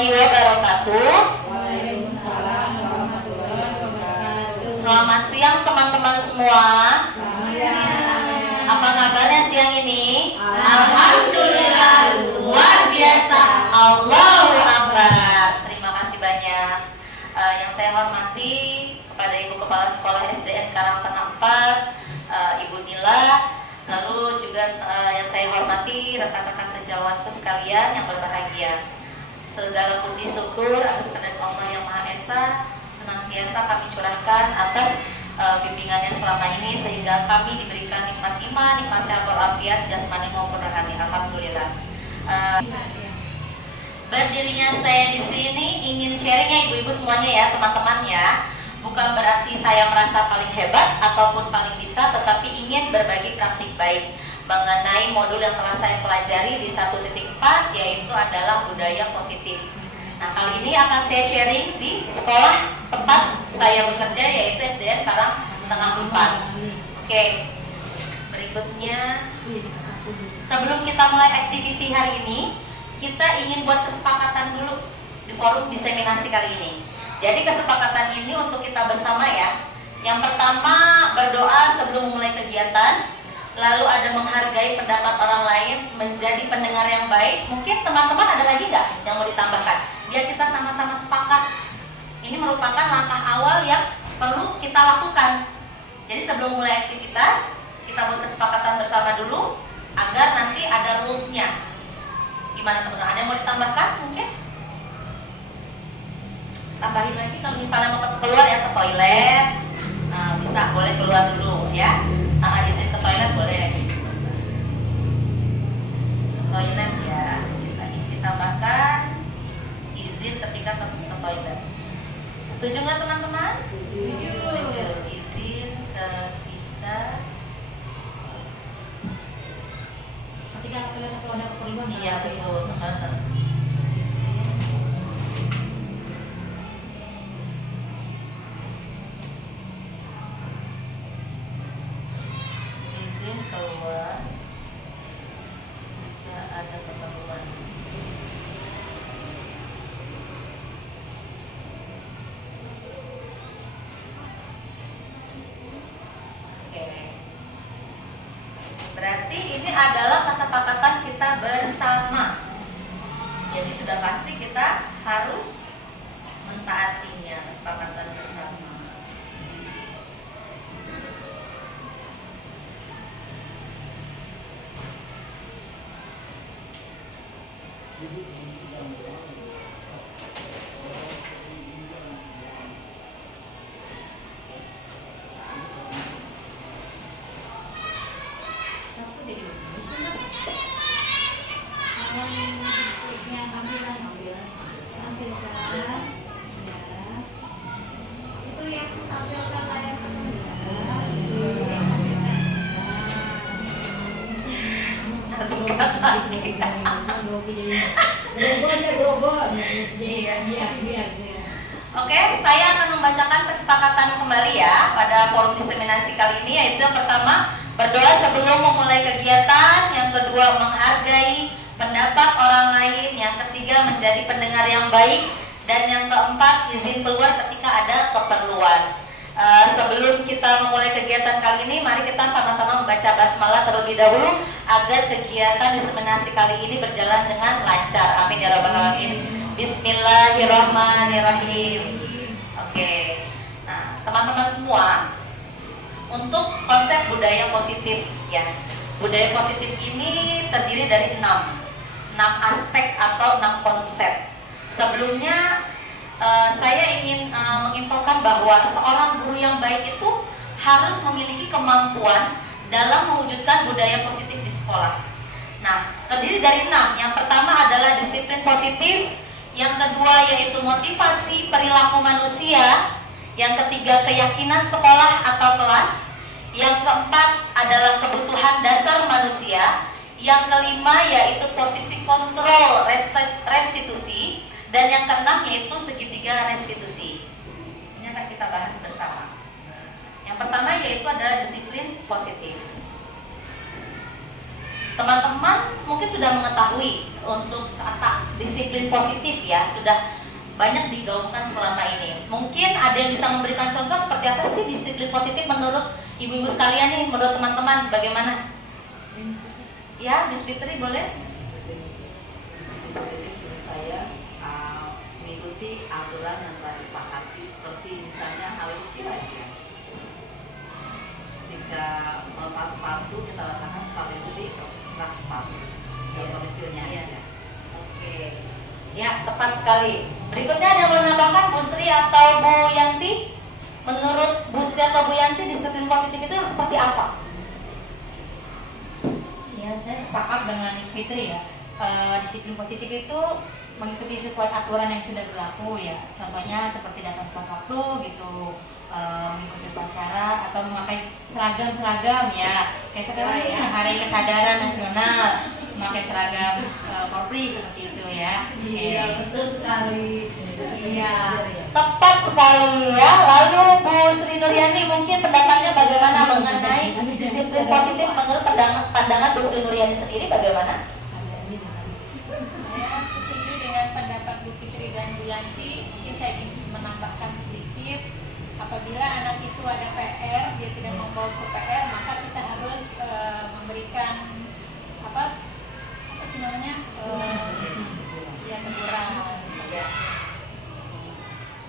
warahmatullahi wabarakatuh. Waalaikumsalam warahmatullahi wabarakatuh. Selamat siang teman-teman semua. Selamat siang. Apa kabarnya siang ini? Alhamdulillah, luar biasa. Allahu Akbar. Terima kasih banyak. Yang saya hormati kepada Ibu Kepala Sekolah SDN Karangtengah 4, Ibu Nila. Lalu juga yang saya hormati rekan-rekan sejawatku sekalian yang berbahagia. Segala puji syukur atas kehendak Allah yang Maha Esa senantiasa kami curahkan atas bimbingannya selama ini sehingga kami diberikan nikmat iman, nikmat sehat walafiat jasmani maupun rohani. Alhamdulillah. Berdirinya saya di sini ingin sharingnya ibu-ibu semuanya ya, teman-teman ya. Bukan berarti saya merasa paling hebat ataupun paling bisa, tetapi ingin berbagi praktik baik mengenai modul yang telah saya pelajari di 1.4, yaitu adalah budaya positif. Nah, kali ini akan saya sharing di sekolah tempat saya bekerja, yaitu SDN Karangtengah 4. Oke, berikutnya, sebelum kita mulai aktiviti hari ini, kita ingin buat kesepakatan dulu di forum diseminasi kali ini. Jadi kesepakatan ini untuk kita bersama ya. Yang pertama, berdoa sebelum memulai kegiatan. Lalu ada menghargai pendapat orang lain, menjadi pendengar yang baik. Mungkin teman-teman ada lagi nggak yang mau ditambahkan? Biar kita sama-sama sepakat. Ini merupakan langkah awal yang perlu kita lakukan. Jadi sebelum mulai aktivitas, kita buat kesepakatan bersama dulu agar nanti ada rules-nya. Gimana teman-teman? Ada yang mau ditambahkan mungkin? Tambahin lagi kalau misalnya mau keluar ya ke toilet, nah, bisa boleh keluar dulu ya. Izin ke toilet boleh. Ke toilet ya, kita isi tambahkan izin ketika ke toilet. Setuju nggak teman-teman? Setuju. Izin ketika ke toilet atau ada keperluan. Iya betul. Keluar jika ada keperluan. Oke. Berarti ini adalah kesepakatan kita bersama. Jadi sudah pasti kita harus mentaatinya, kesepakatan bersama. Oke, saya akan membacakan kesepakatan kembali ya pada forum diseminasi kali ini, yaitu yang pertama, berdoa sebelum memulai kegiatan. Yang kedua, menghargai pendapat orang lain. Yang ketiga, menjadi pendengar yang baik. Dan yang keempat, izin keluar ketika ada keperluan. Sebelum kita memulai kegiatan kali ini, mari kita sama-sama membaca basmalah terlebih dahulu agar kegiatan diseminasi kali ini berjalan dengan lancar. Amin ya rabbal alamin. Bismillahirrahmanirrahim. Oke. Nah, teman-teman semua, untuk konsep budaya positif ya. Budaya positif ini terdiri dari 6 aspek atau 6 konsep. Sebelumnya saya ingin menginfokan bahwa seorang guru yang baik itu harus memiliki kemampuan dalam mewujudkan budaya positif di sekolah. Nah, terdiri dari 6. Yang pertama adalah disiplin positif, yang kedua yaitu motivasi perilaku manusia, yang ketiga keyakinan sekolah atau kelas, yang keempat adalah kebutuhan dasar manusia, yang kelima yaitu posisi kontrol restitusi, dan yang keenam yaitu segitiga restitusi. Ini akan kita bahas bersama. Yang pertama yaitu adalah disiplin positif. Teman-teman mungkin sudah mengetahui untuk kata disiplin positif ya, sudah banyak digaungkan selama ini. Mungkin ada yang bisa memberikan contoh seperti apa sih disiplin positif menurut ibu-ibu sekalian nih, menurut teman-teman bagaimana? Ya, Miss Fitri boleh? Disiplin positif menurut saya mengikuti aturan yang telah disepakati, seperti misalnya hal kecil aja. Ketika melepas sepatu, kita letakkan sepatu itu di rak sepatu. Contoh kecilnya aja. Oke. Ya, tepat sekali. Berikutnya ada yang mau menambahkan Bu Sri atau Bu Yanti? Menurut Bu Sri atau Bu Yanti, disiplin positif itu seperti apa? Ya, saya sepakat dengan Miss Fitri ya. Disiplin positif itu mengikuti sesuai aturan yang sudah berlaku ya. Contohnya seperti datang tepat waktu gitu, mengikuti upacara atau memakai seragam ya. Kayak sekarang ini Hari Kesadaran Nasional, memakai seragam Polri seperti itu ya. Iya, betul sekali. Iya, tepat sekali ya. Lalu Bu Sri Nuryani mungkin pendapatnya bagaimana mengenai disiplin positif menurut pandangan Bu Sri Nuryani sendiri bagaimana? Saya setuju dengan pendapat Bu Fitri dan Bu Yanti. Mungkin saya ingin menambahkan sedikit. Apabila anak itu ada PR, dia tidak membawa ke PR, maka kita harus memberikan apa sih namanya ya teguran. Ya.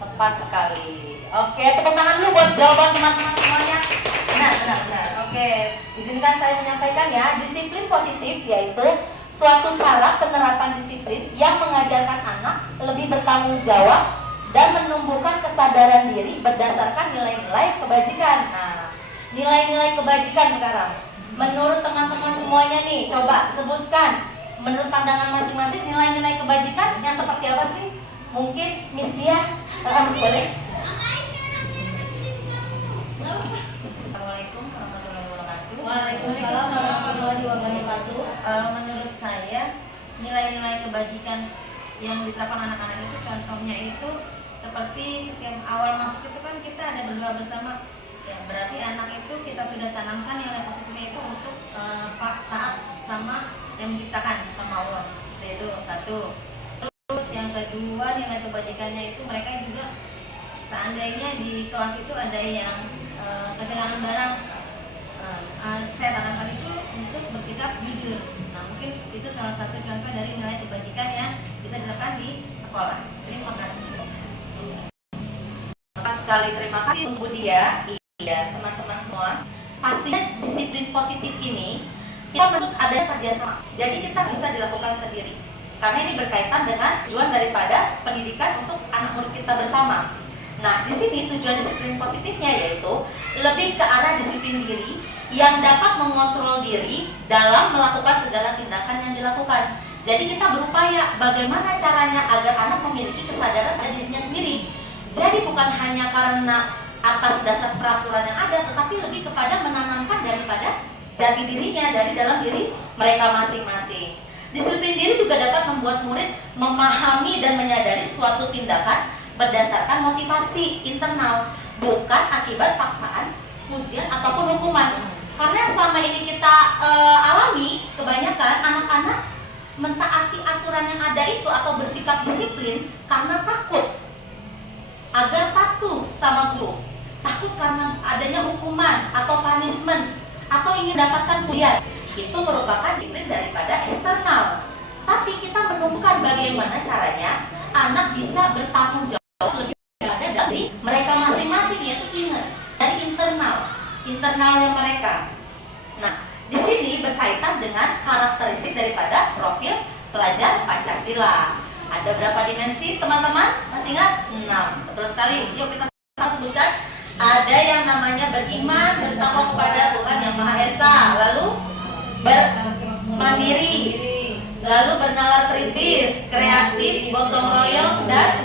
Tepat sekali. Oke, tepuk tangan dulu buat jawaban teman-teman semuanya. Benar. Oke, izinkan saya menyampaikan ya, disiplin positif yaitu suatu cara penerapan disiplin yang mengajarkan anak lebih bertanggung jawab dan menumbuhkan kesadaran diri berdasarkan nilai-nilai kebajikan. Nah, nilai-nilai kebajikan sekarang. Menurut teman-teman semuanya nih, coba sebutkan menurut pandangan masing-masing nilai-nilai kebajikan yang seperti apa sih? Mungkin Miss Dia, boleh? Assalamualaikum warahmatullahi wabarakatuh. Waalaikumsalam warahmatullahi wabarakatuh. Menurut saya nilai-nilai kebajikan yang diterapkan anak-anak itu contohnya itu seperti setiap awal masuk itu kan kita ada berdoa bersama ya, berarti anak itu kita sudah tanamkan nilai positifnya itu untuk taat sama yang menciptakan sama Allah. Itu satu. Terus yang kedua nilai kebajikannya itu mereka juga seandainya di kelas itu ada yang kehilangan barang, saya tanamkan itu untuk bersikap jujur. Nah, mungkin itu salah satu contoh dari nilai kebajikan yang bisa diterapkan di sekolah. Terima kasih. Terima kasih untuk dia. Iya, teman-teman semua. Pastinya disiplin positif ini kita bentuk ada kerjasama. Jadi kita bisa dilakukan sendiri. Karena ini berkaitan dengan tujuan daripada pendidikan untuk anak murid kita bersama. Nah, di sini tujuan disiplin positifnya yaitu lebih ke arah disiplin diri yang dapat mengontrol diri dalam melakukan segala tindakan yang dilakukan. Jadi kita berupaya bagaimana caranya agar anak memiliki kesadaran pada dirinya sendiri. Jadi bukan hanya karena atas dasar peraturan yang ada, tetapi lebih kepada menanamkan daripada jati dirinya dari dalam diri mereka masing-masing. Disiplin diri juga dapat membuat murid memahami dan menyadari suatu tindakan berdasarkan motivasi internal, bukan akibat paksaan, ujian ataupun hukuman. Karena yang selama ini kita alami, kebanyakan anak-anak mentaati aturan yang ada itu atau bersikap disiplin karena takut agar patuh sama guru, takut karena adanya hukuman atau punishment atau ingin mendapatkan pujian. Itu merupakan disiplin daripada eksternal. Tapi kita menemukan bagaimana caranya anak bisa bertanggung jawab lebih pada dari mereka masing-masing, yaitu inner dari internalnya mereka. Nah, di sini berkaitan dengan karakteristik daripada profil pelajar Pancasila. Ada berapa dimensi teman-teman? Masih ingat? 6. Betul sekali. Yuk kita sebutkan. Ada yang namanya beriman, bertakwa kepada Tuhan Yang Maha Esa, lalu bermandiri, lalu bernalar kritis, kreatif, gotong royong, dan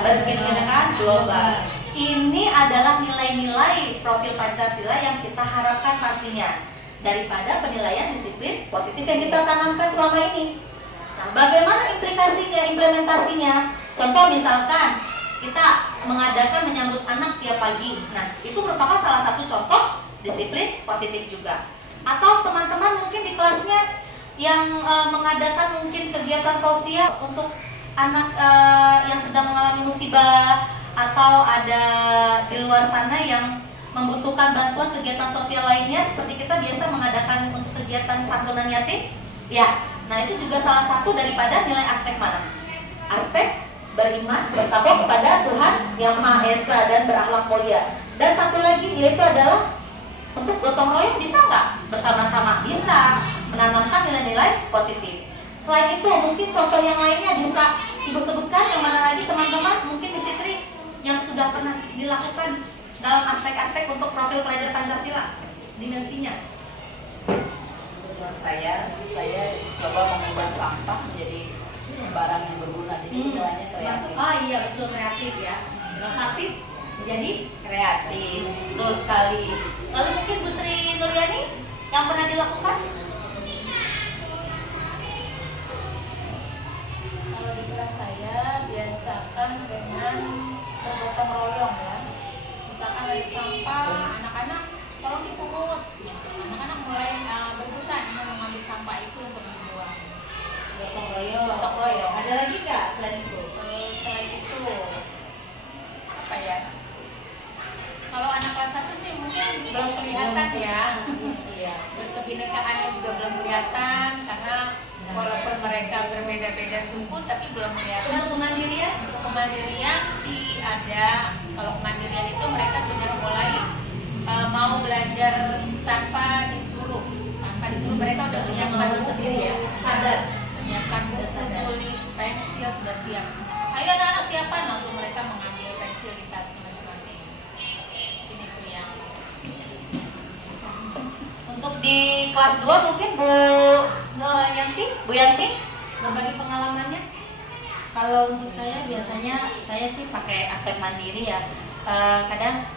berpikiran global. Ini adalah nilai-nilai profil Pancasila yang kita harapkan pastinya daripada penilaian disiplin positif yang kita tanamkan selama ini. Nah, bagaimana implikasinya, implementasinya? Contoh misalkan kita mengadakan menyambut anak tiap pagi. Nah, itu merupakan salah satu contoh disiplin positif juga. Atau teman-teman mungkin di kelasnya yang mengadakan mungkin kegiatan sosial untuk anak yang sedang mengalami musibah, atau ada di luar sana yang membutuhkan bantuan kegiatan sosial lainnya, seperti kita biasa mengadakan untuk kegiatan santunan yatim? Ya, nah itu juga salah satu daripada nilai aspek mana? Aspek beriman, bertakwa kepada Tuhan Yang Maha Esa dan berakhlak mulia. Dan satu lagi yaitu adalah untuk gotong royong, bisa nggak? Bersama-sama bisa menanamkan nilai-nilai positif. Selain itu mungkin contoh yang lainnya bisa Ibu sebutkan, yang mana lagi teman-teman mungkin di Sitri yang sudah pernah dilakukan dalam aspek-aspek untuk profil pelajar Pancasila, dimensinya. Menurut saya coba mengubah sampah menjadi barang yang berguna, jadi nilainya kreatif. Oh iya, betul, kreatif ya. Inovatif menjadi kreatif. Betul sekali. Lalu mungkin Bu Sri Nuryani yang pernah dilakukan? Kalau di kelas saya biasakan dengan bergotong royong ya. Misalkan dari sampah, anak-anak tolong dipungut. Anak-anak mulai berbutan mengambil sampah itu untuk dibuang. Gotong royong. Gotong royong. Ada lagi nggak selain itu? Selain itu apa ya? Kalau anak kelas 1 sih mungkin belum kelihatan ya. Iya. Terus kebinekaannya juga belum kelihatan karena walaupun mereka berbeda-beda suku tapi belum kelihatan. Untuk kemandirian? Untuk kemandirian sih ada. Kalau kemandirian itu mereka sudah mulai mau belajar tanpa disuruh. Mereka udah menyiapkan buku sendiri ya. sadar. Menyiapkan buku, tulis, pensil sudah siap. Ayo anak-anak siapkan, langsung mereka mengambil pensil di tasnya masing-masing. Ini tuh yang. Untuk di kelas 2 mungkin Bu Yanti berbagi pengalamannya. Kalau untuk saya biasanya saya sih pakai aspek mandiri ya. Kadang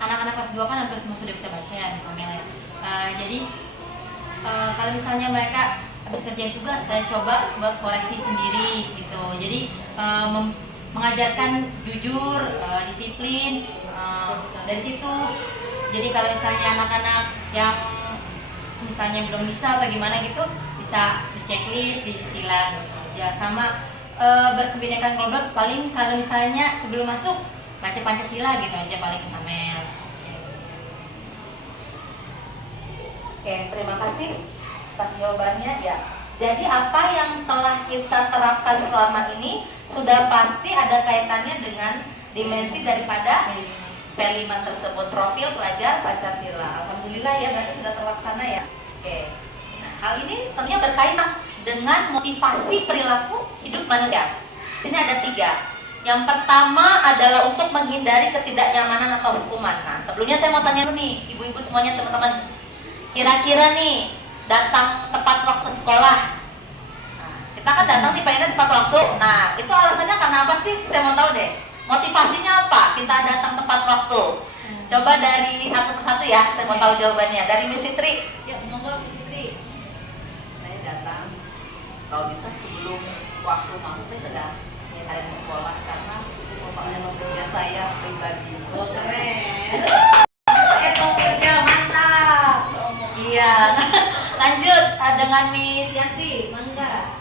anak-anak kelas 2 kan hampir semua sudah bisa baca ya misalnya ya. Jadi kalau misalnya mereka habis kerjain tugas, saya coba buat koreksi sendiri gitu. Jadi mengajarkan jujur, disiplin dari situ. Jadi kalau misalnya anak-anak yang misalnya belum bisa atau gimana gitu, bisa di checklist, disilang ya. Sama berkebinekaan kelompok, paling kalau misalnya sebelum masuk baca Pancasila gitu aja paling samel. Oke, terima kasih atas jawabannya ya. Jadi apa yang telah kita terapkan selama ini sudah pasti ada kaitannya dengan dimensi daripada P5 tersebut, profil pelajar Pancasila. Alhamdulillah ya, berarti sudah terlaksana ya. Oke. Nah, hal ini tentunya berkaitan dengan motivasi perilaku hidup manusia. Ini ada 3. Yang pertama adalah untuk menghindari ketidaknyamanan atau hukuman. Nah, sebelumnya saya mau tanya dulu nih, ibu-ibu semuanya, teman-teman. Kira-kira nih, datang tepat waktu sekolah. Nah, kita kan datang di PNS tepat waktu. Nah, itu alasannya karena apa sih? Saya mau tahu deh. Motivasinya apa? Kita datang tepat waktu. Coba dari satu persatu ya, saya mau tahu jawabannya. Dari Miss Fitri. Ya, monggo Miss Fitri. Saya datang kalau bisa sebelum waktu masuk, saya sudah ada di sekolah karena itu merupakan kerja saya pribadi. Oh, keren. Kerja mantap. Iya. Lanjut dengan Miss Yanti, mangga.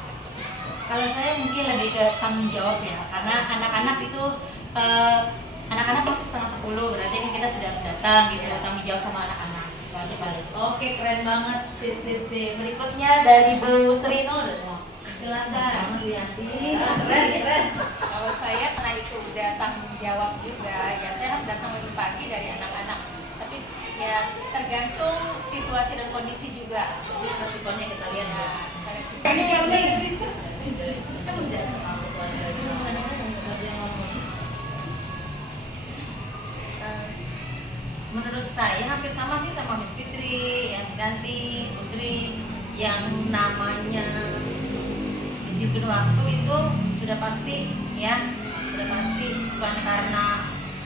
Kalau saya mungkin lebih ke tanggung jawab ya, karena anak-anak itu anak-anak waktu 9:30 berarti kan kita sudah harus datang gitu, tanggung jawab sama anak-anak. Itu aja paling. Oke, keren banget sip. Berikutnya dari Bu Sri Nur. Silakan Bu Yanti. Keren. Kalau saya karena itu udah tanggung jawab juga, ya saya harus datang lebih pagi dari anak-anak. Tapi ya tergantung situasi dan kondisi juga. Jadi resikonya kita lihat ya. Karena Ini yang menurut saya hampir sama sih sama Miss Fitri, yang ganti Bu Sri, yang namanya disiplin waktu itu sudah pasti ya, sudah pasti, bukan karena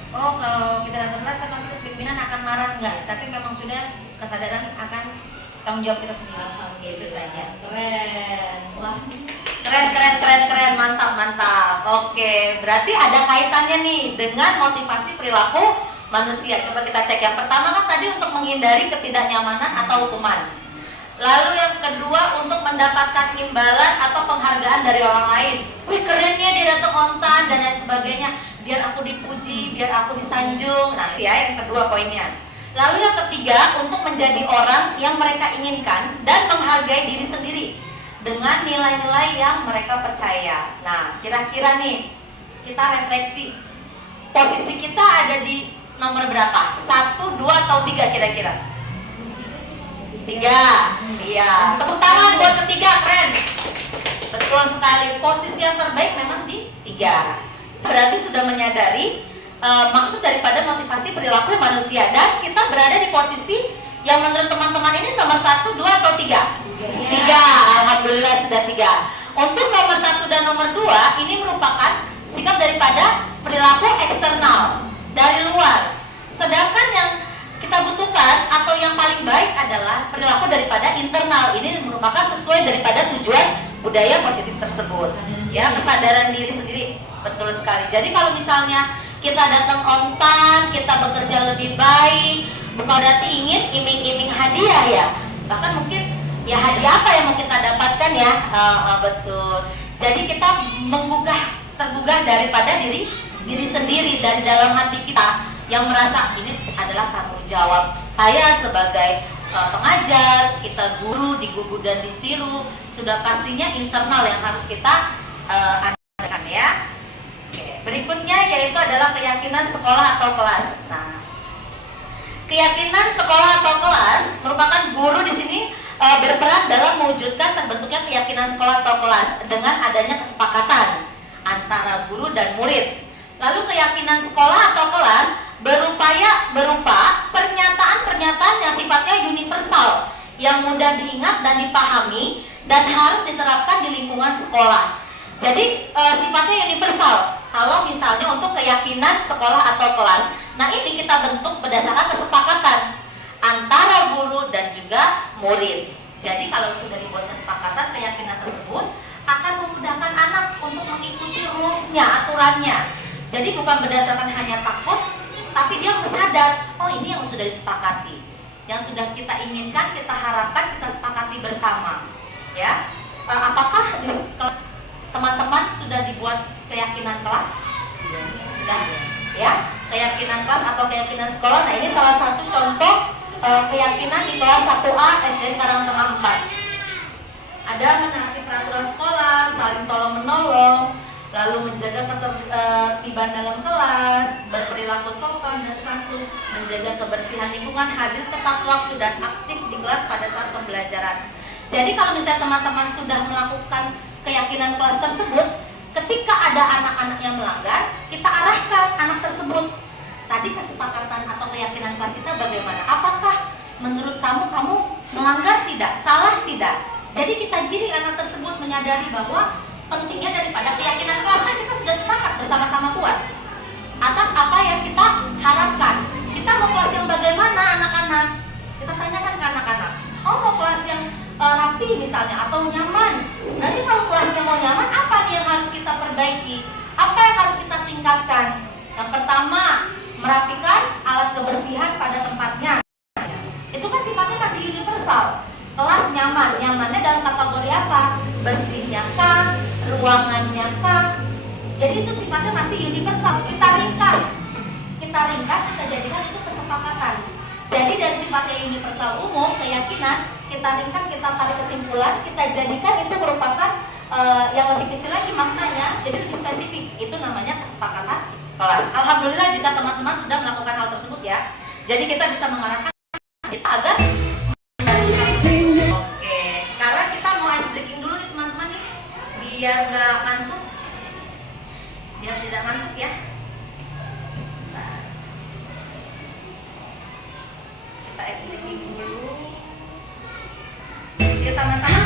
kalau kita datang telat kan nanti pimpinan akan marah, enggak, tapi memang sudah kesadaran akan tanggung jawab kita sendiri. Itu saja. Keren. Wah, keren, mantap. Oke, berarti ada kaitannya nih dengan motivasi perilaku manusia. Coba kita cek. Yang pertama kan tadi untuk menghindari ketidaknyamanan atau hukuman. Lalu yang kedua, untuk mendapatkan imbalan atau penghargaan dari orang lain. Wih, kerennya dia datang on time dan lain sebagainya. Biar aku dipuji, biar aku disanjung. Nah, ya yang kedua poinnya. Lalu yang ketiga, untuk menjadi orang yang mereka inginkan dan menghargai diri sendiri dengan nilai-nilai yang mereka percaya. Nah, kira-kira nih, kita refleksi. Posisi kita ada di nomor berapa? 1, 2, atau 3 kira-kira? 3. Iya. Tepuk tangan buat ketiga, keren. Betul sekali. Posisi yang terbaik memang di 3. Berarti sudah menyadari maksud daripada motivasi perilaku manusia, dan kita berada di posisi yang menurut teman-teman ini nomor 1, 2, atau 3? 3. Alhamdulillah sudah 3. Untuk nomor 1 dan nomor 2 ini merupakan sikap daripada perilaku eksternal dari luar. Sedangkan yang kita butuhkan atau yang paling baik adalah perilaku daripada internal. Ini merupakan sesuai daripada tujuan budaya positif tersebut. Ya, kesadaran diri sendiri. Betul sekali. Jadi kalau misalnya kita datang on time, kita bekerja lebih baik, bukan berarti ingin iming-iming hadiah ya. Bahkan mungkin ya hadiah apa yang mau kita dapatkan ya. Betul. Jadi kita tergugah daripada diri sendiri, dan dalam hati kita yang merasa ini adalah tanggung jawab saya sebagai pengajar, kita guru, digugu dan ditiru. Sudah pastinya internal yang harus kita adakan ya. Berikutnya yaitu adalah keyakinan sekolah atau kelas. Nah, keyakinan sekolah atau kelas merupakan guru di sini berperan dalam mewujudkan terbentuknya keyakinan sekolah atau kelas dengan adanya kesepakatan antara guru dan murid. Lalu keyakinan sekolah atau kelas berupa pernyataan-pernyataan yang sifatnya universal, yang mudah diingat dan dipahami dan harus diterapkan di lingkungan sekolah. Jadi sifatnya universal. Kalau misalnya untuk keyakinan sekolah atau kelas, nah ini kita bentuk berdasarkan kesepakatan antara guru dan juga murid. Jadi kalau sudah dibuat kesepakatan, keyakinan tersebut akan memudahkan anak untuk mengikuti rules-nya, aturannya. Jadi bukan berdasarkan hanya takut, tapi dia sadar, oh ini yang sudah disepakati, yang sudah kita inginkan, kita harapkan, kita sepakati bersama. Ya, apakah di kelas teman-teman sudah dibuat keyakinan kelas? Sudah, ya, keyakinan kelas atau keyakinan sekolah. Nah ini salah satu contoh keyakinan di kelas 1A SD Karangtengah 4. Ada menaati peraturan sekolah, saling tolong menolong, lalu menjaga ketertiban dalam kelas, berperilaku sopan dan santun, menjaga kebersihan lingkungan, hadir tepat waktu dan aktif di kelas pada saat pembelajaran. Jadi kalau misalnya teman-teman sudah melakukan keyakinan kelas tersebut, ketika ada anak-anak yang melanggar, kita arahkan anak tersebut. Tadi kesepakatan atau keyakinan kelas kita bagaimana? Apakah menurut kamu melanggar tidak? Salah tidak? Jadi kita giring anak tersebut menyadari bahwa pentingnya daripada keyakinan kelas, kan kita sudah sepakat bersama-sama buat atas apa yang kita harapkan. Kita mau kelas yang bagaimana anak-anak? Kita tanyakan ke anak-anak, oh mau kelas yang rapi misalnya atau nyaman. Nanti kalau kelasnya mau nyaman, apa nih yang harus kita perbaiki? Apa yang harus kita tingkatkan? Yang pertama, merapikan alat kebersihan pada tempatnya. Itu kan sifatnya masih universal. Kelas nyaman, nyamannya dalam kategori apa? Bersihnya kah? Ruangannya kah? Jadi itu sifatnya masih universal. Kita ringkas, kita jadikan itu kesepakatan. Jadi dari sifatnya universal umum, keyakinan, kita ringkas, kita tarik kesimpulan, kita jadikan itu merupakan yang lebih kecil lagi maknanya, jadi lebih spesifik. Itu namanya kesepakatan kelas. Alhamdulillah jika teman-teman sudah melakukan hal tersebut ya. Jadi kita bisa mengarahkan kita agar oke, sekarang kita mau ice breaking dulu nih teman-teman nih, biar nggak ngantuk, biar tidak ngantuk ya. Kita ice breaking dulu. Yuk sama-sama.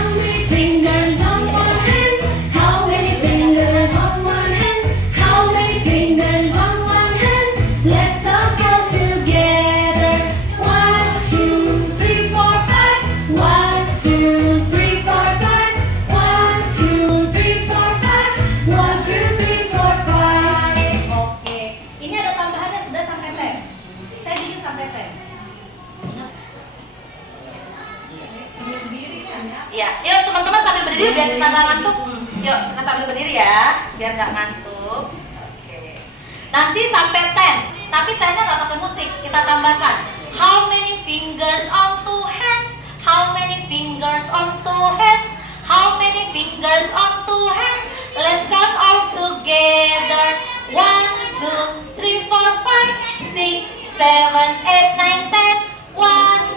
biar kita nggak ngantuk. Yuk kita sambil berdiri ya, biar nggak ngantuk. Oke. Nanti sampai 10, tapi 10-nya nggak pakai musik. Kita tambahkan. How many fingers on two hands? How many fingers on two hands? How many fingers on two hands? Let's count all together. 1, 2, 3, 4, 5, 6, 7, 8, 9, 10. 1,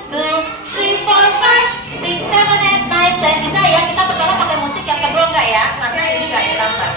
2, 3, 4, 5, 6, 7, 8, 9, 10. Bisa ya, kita pertama pakai musik, yang kedua enggak ya, karena ini enggak ditambah.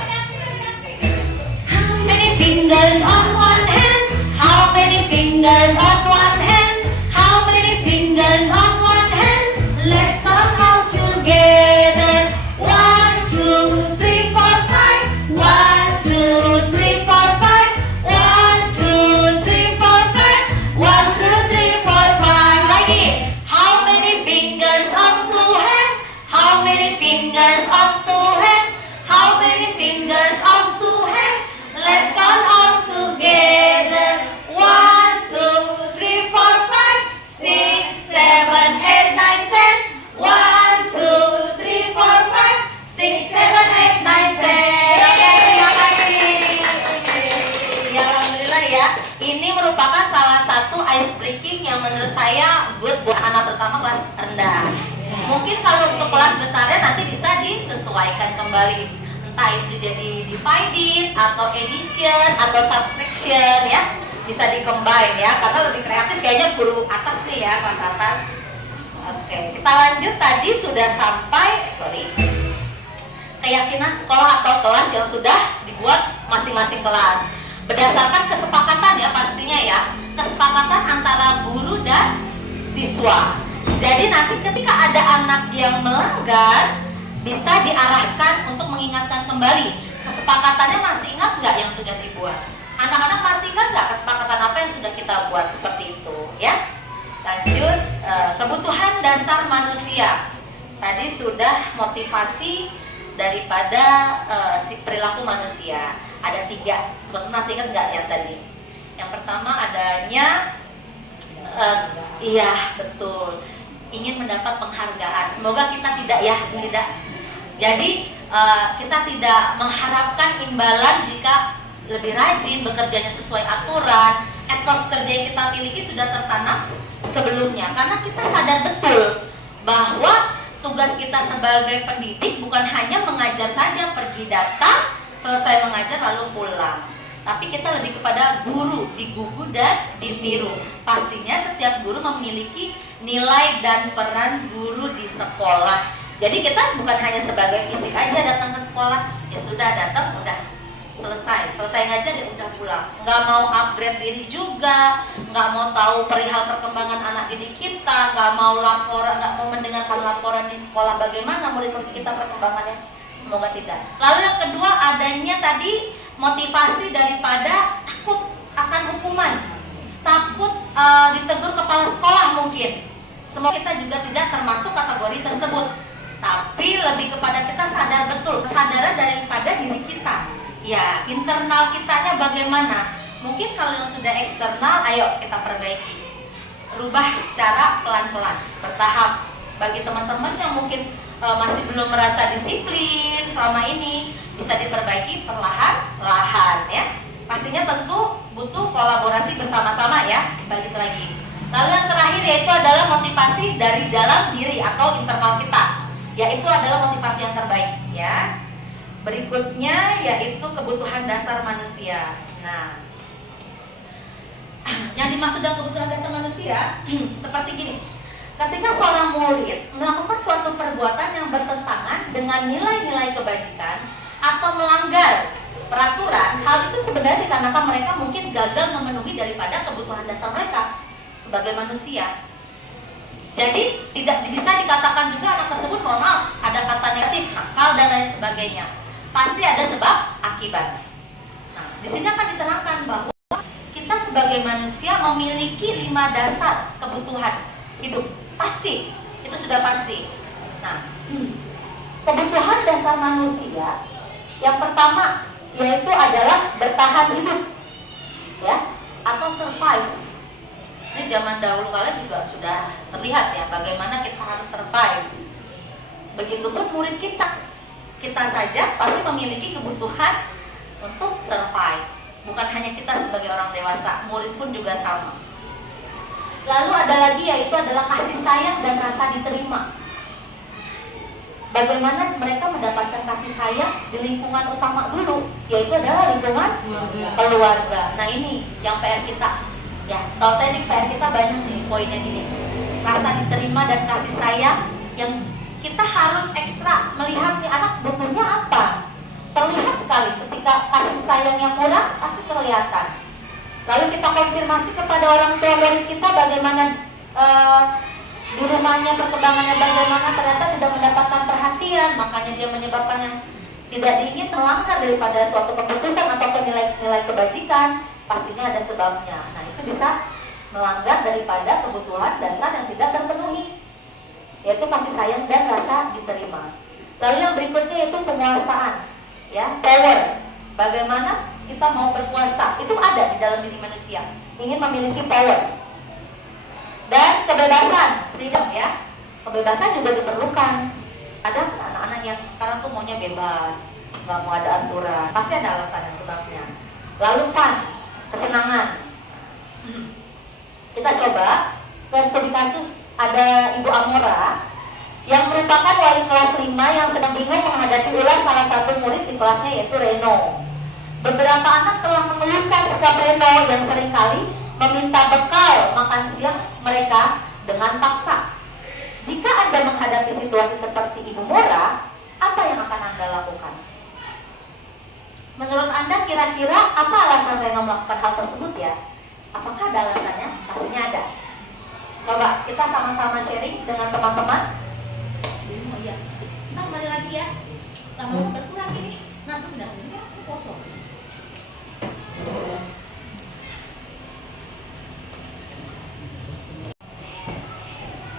How many fingers on one hand? How many fingers on one hand? How many fingers on one hand? Let's count all together. 1, 2, 3, 4, 5. 1, 2, 3, 4, 5. 1, 2, 3, 4, 5. 1, 2, 3, 4, 5. 1, 2, 3, 4, 5. Lagi. How many fingers on two hands? How many fingers on two hands? How many fingers on two hands? Let's count all together. 1, 2, 3, 4, 5, 6, 7, 8, 9, 10. 1, 2, 3, 4, 5, 6, 7, 8, 9, 10. Oke, terima kasih. Ya, alhamdulillah ya. Ini merupakan salah satu ice breaking yang menurut saya good buat anak pertama kelas rendah. Mungkin kalau untuk kelas besarnya nanti bisa disesuaikan kembali. Entah itu jadi divided atau addition atau subtraction ya. Bisa di-combine ya, karena lebih kreatif kayaknya guru atas nih ya, kelas atas. Oke, kita lanjut. Tadi sudah sampai, keyakinan sekolah atau kelas yang sudah dibuat masing-masing kelas. Berdasarkan kesepakatan ya pastinya ya, kesepakatan antara guru dan siswa. Jadi nanti ketika ada anak yang melanggar, bisa diarahkan untuk mengingatkan kembali. Kesepakatannya masih ingat nggak yang sudah dibuat? Anak-anak masih ingat nggak kesepakatan apa yang sudah kita buat seperti itu ya? Lanjut, kebutuhan dasar manusia. Tadi sudah motivasi daripada si perilaku manusia. Ada 3, masih ingat nggak yang tadi? Yang pertama adanya, iya betul, ingin mendapat penghargaan. Semoga kita tidak ya, tidak. Jadi kita tidak mengharapkan imbalan jika lebih rajin bekerjanya sesuai aturan. Etos kerja yang kita miliki sudah tertanam sebelumnya, karena kita sadar betul bahwa tugas kita sebagai pendidik bukan hanya mengajar saja, pergi datang, selesai mengajar lalu pulang. Tapi kita lebih kepada guru, digugu dan ditiru. Pastinya setiap guru memiliki nilai dan peran guru di sekolah. Jadi kita bukan hanya sebagai fisik aja datang ke sekolah, ya sudah datang, udah selesai ngajar ya udah pulang. Nggak mau upgrade diri juga, nggak mau tahu perihal perkembangan anak didik kita, nggak mau laporan, nggak mau mendengarkan laporan di sekolah bagaimana murid-murid kita perkembangannya. Semoga tidak. Lalu yang kedua adanya tadi motivasi daripada takut akan hukuman, takut ditegur kepala sekolah mungkin. Semoga kita juga tidak termasuk kategori tersebut, tapi lebih kepada kita sadar betul, kesadaran daripada diri kita. Ya, internal kitanya bagaimana? Mungkin kalau yang sudah eksternal, ayo kita perbaiki. Rubah secara pelan-pelan, bertahap. Bagi teman-teman yang mungkin masih belum merasa disiplin selama ini, bisa diperbaiki perlahan-lahan ya. Pastinya tentu butuh kolaborasi bersama-sama ya, balik lagi. Lalu yang terakhir yaitu adalah motivasi dari dalam diri atau internal kita, yaitu adalah motivasi yang terbaik ya. Berikutnya yaitu kebutuhan dasar manusia. Nah, yang dimaksud dengan kebutuhan dasar manusia seperti gini. Ketika seorang murid melakukan suatu perbuatan yang bertentangan dengan nilai-nilai kebajikan atau melanggar peraturan, hal itu sebenarnya dikarenakan mereka mungkin gagal memenuhi daripada kebutuhan dasar mereka sebagai manusia. Jadi tidak bisa dikatakan juga anak tersebut, mohon maaf, ada kata negatif, nakal dan lain sebagainya. Pasti ada sebab akibat. Nah, di sini akan diterangkan bahwa kita sebagai manusia memiliki 5 dasar kebutuhan hidup. Pasti, itu sudah pasti. Nah, kebutuhan dasar manusia yang pertama yaitu adalah bertahan hidup, ya, atau survive. Ini zaman dahulu kala juga sudah terlihat ya bagaimana kita harus survive. Begitupun murid kita, kita saja pasti memiliki kebutuhan untuk survive. Bukan hanya kita sebagai orang dewasa, murid pun juga sama. Lalu ada lagi yaitu adalah kasih sayang dan rasa diterima. Bagaimana mereka mendapatkan kasih sayang di lingkungan utama dulu, yaitu adalah lingkungan keluarga. Nah ini yang PR kita. Ya, setahu saya nih PR kita banyak nih poinnya gini. Rasa diterima dan kasih sayang yang kita harus ekstra melihat nih anak butuhnya apa. Terlihat sekali ketika kasih sayangnya kurang, pasti kelihatan. Lalu kita konfirmasi kepada orang tua murid kita bagaimana di rumahnya perkembangannya bagaimana, ternyata tidak mendapatkan perhatian, makanya dia menyebabkan yang tidak diingin melanggar daripada suatu keputusan atau nilai-nilai kebajikan. Pastinya ada sebabnya. Nah itu bisa melanggar daripada kebutuhan dasar yang tidak terpenuhi, yaitu kasih sayang dan rasa diterima. Lalu yang berikutnya yaitu penguasaan, ya, power. Bagaimana kita mau berkuasa, itu ada di dalam diri manusia, ingin memiliki power. Dan kebebasan, freedom ya, kebebasan juga diperlukan. Ada anak-anak yang sekarang tuh maunya bebas, nggak mau ada aturan, pasti ada alasan dan sebabnya. Lalu fun, kesenangan. Kita coba ke studi kasus, ada Ibu Amora yang merupakan wali kelas 5 yang sedang bingung menghadapi ulas salah satu murid di kelasnya yaitu Reno. Beberapa anak telah mengeluhkan sikap Reno yang seringkali meminta bekal makan siang mereka dengan paksa. Jika Anda menghadapi situasi seperti Ibu Mora, apa yang akan Anda lakukan? Menurut Anda kira-kira apa alasan Reno melakukan hal tersebut ya? Apakah ada alasannya? Pastinya ada. Coba kita sama-sama sharing dengan teman-teman. Oh iya, kita kembali lagi ya. Lama berkurang ini. Nah, benar ini aku kosong.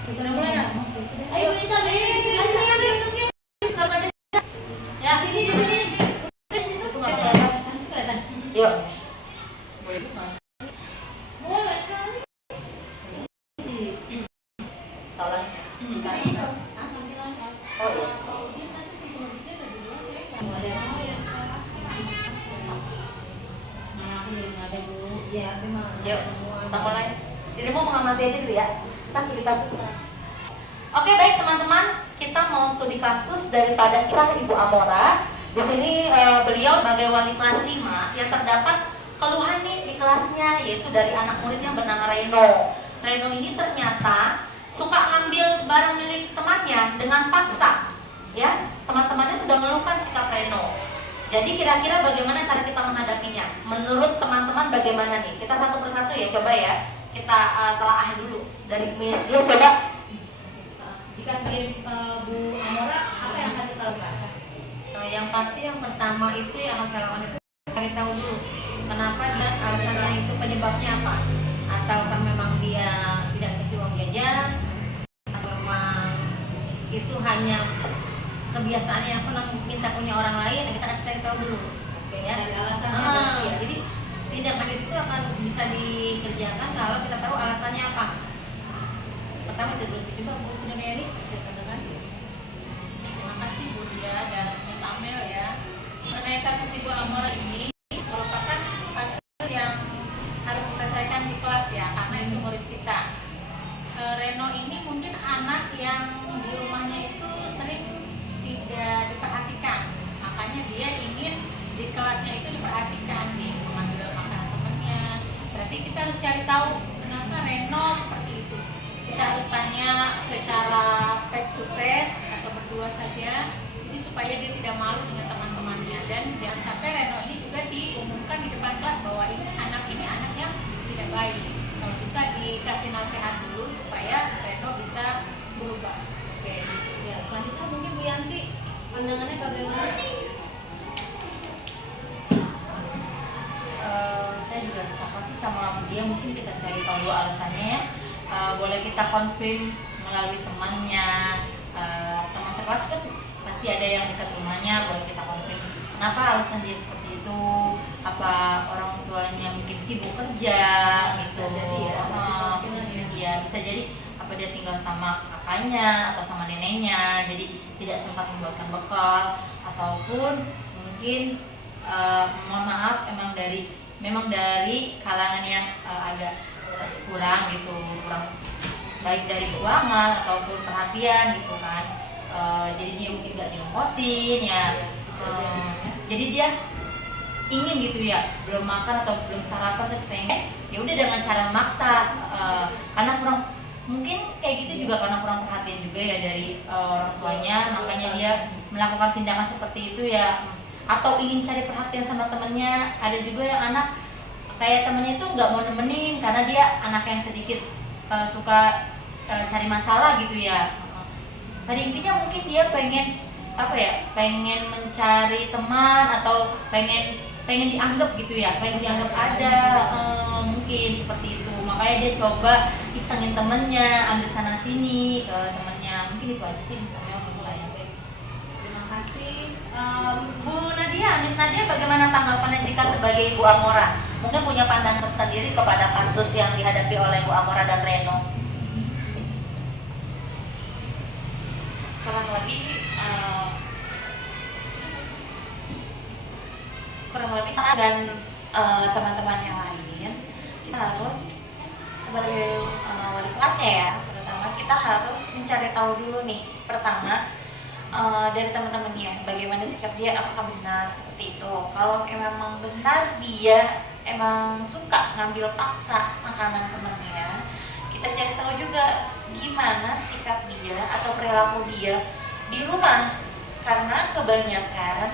Udah mulai nak? Ayo kita ya sini di sini. Yuk. Yuk, kita mulai. Jadi mau mengamati aja dulu ya. Kita studi kasus. Oke, baik teman-teman, kita mau studi kasus daripada kisah Ibu Amora. Di sini beliau sebagai wali kelas 5 yang terdapat keluhan nih di kelasnya, yaitu dari anak murid yang bernama Reno. Reno ini ternyata suka ngambil barang milik temannya dengan paksa. Ya, teman-temannya sudah mengeluhkan sikap Reno. Jadi kira-kira bagaimana cara kita menghadapinya? Menurut teman-teman bagaimana nih? Kita satu persatu ya, coba ya. Kita telaah dulu dari Miss Dio, coba. Dikasih Bu Amora, apa yang akan kita lakukan? Yang pasti yang pertama itu yang akan saya lakukan itu cari tahu dulu kenapa dan alasannya itu penyebabnya apa, atau kan memang dia tidak kasih uang jajan, atau memang itu hanya kebiasaan yang senang minta punya orang lain. Kita akan cari tahu dulu. Oke, ya. Alasannya Jadi tindakan itu akan bisa dikerjakan kalau kita tahu alasannya apa. Pertama itu dulu. Coba Bu Sudarmani, saya katakan. Terima kasih Bu Dia dan Mas Amel ya. Mengenai kasus Ibu Amora ini merupakan kasus yang harus diselesaikan di kelas ya, karena itu murid kita. Reno ini mungkin anak yang di rumahnya itu sering tidak diperhatikan, makanya dia ingin di kelasnya itu diperhatikan, mengambil makanan temannya. Berarti kita harus cari tahu kenapa Reno seperti itu. Kita harus tanya secara face to face atau berdua saja, jadi supaya dia tidak malu dengan teman-temannya. Dan jangan sampai Reno ini juga diumumkan di depan kelas bahwa ini anak yang tidak baik. Kalau bisa dikasih nasihat dulu supaya Reno bisa berubah. Oke, ya, selanjutnya mungkin Bu Yanti, pandangannya bagaimana? Saya juga sepakat sih sama dia, mungkin kita cari tahu dulu alasannya ya. Boleh kita konfirm melalui temannya, teman sekelas kan pasti ada yang dekat rumahnya, boleh kita konfirm kenapa alasan dia seperti itu, apa orang tuanya mungkin sibuk kerja gitu. Bisa jadi ya. Iya, bisa jadi apa dia tinggal sama kakaknya atau sama neneknya, jadi tidak sempat membuatkan bekal, ataupun mungkin mohon maaf memang dari kalangan yang agak kurang gitu, kurang baik dari keuangan ataupun perhatian gitu kan. Jadi dia mungkin gak diongkosin ya, jadi dia ingin gitu ya, belum makan atau belum sarapan tapi pengen, ya udah dengan cara memaksa, karena kurang, mungkin kayak gitu juga karena kurang perhatian juga ya dari orang tuanya, makanya dia melakukan tindakan seperti itu ya, atau ingin cari perhatian sama temennya. Ada juga yang anak kayak temennya itu nggak mau nemenin karena dia anak yang sedikit suka cari masalah gitu ya. Pada intinya mungkin dia pengen apa ya, pengen mencari teman atau pengen dianggap gitu ya, pengen dianggap ada, mungkin seperti itu. Makanya dia coba isengin temennya, ambil sana sini ke temennya. Mungkin itu aja sih misalnya menurut saya. Terima kasih. Bu Nadia, Miss Nadia, bagaimana tanggapannya jika sebagai Ibu Amora mungkin punya pandangan tersendiri kepada kasus yang dihadapi oleh Bu Amora dan Reno? Kurang lebih sama dan teman-teman yang lain, kita harus sebagai wali kelasnya ya, terutama kita harus mencari tahu dulu nih, pertama dari teman-temannya bagaimana sikap dia, apakah benar seperti itu. Kalau memang benar dia emang suka ngambil paksa makanan temannya, kita cari tahu juga gimana sikap dia atau perilaku dia di rumah, karena kebanyakan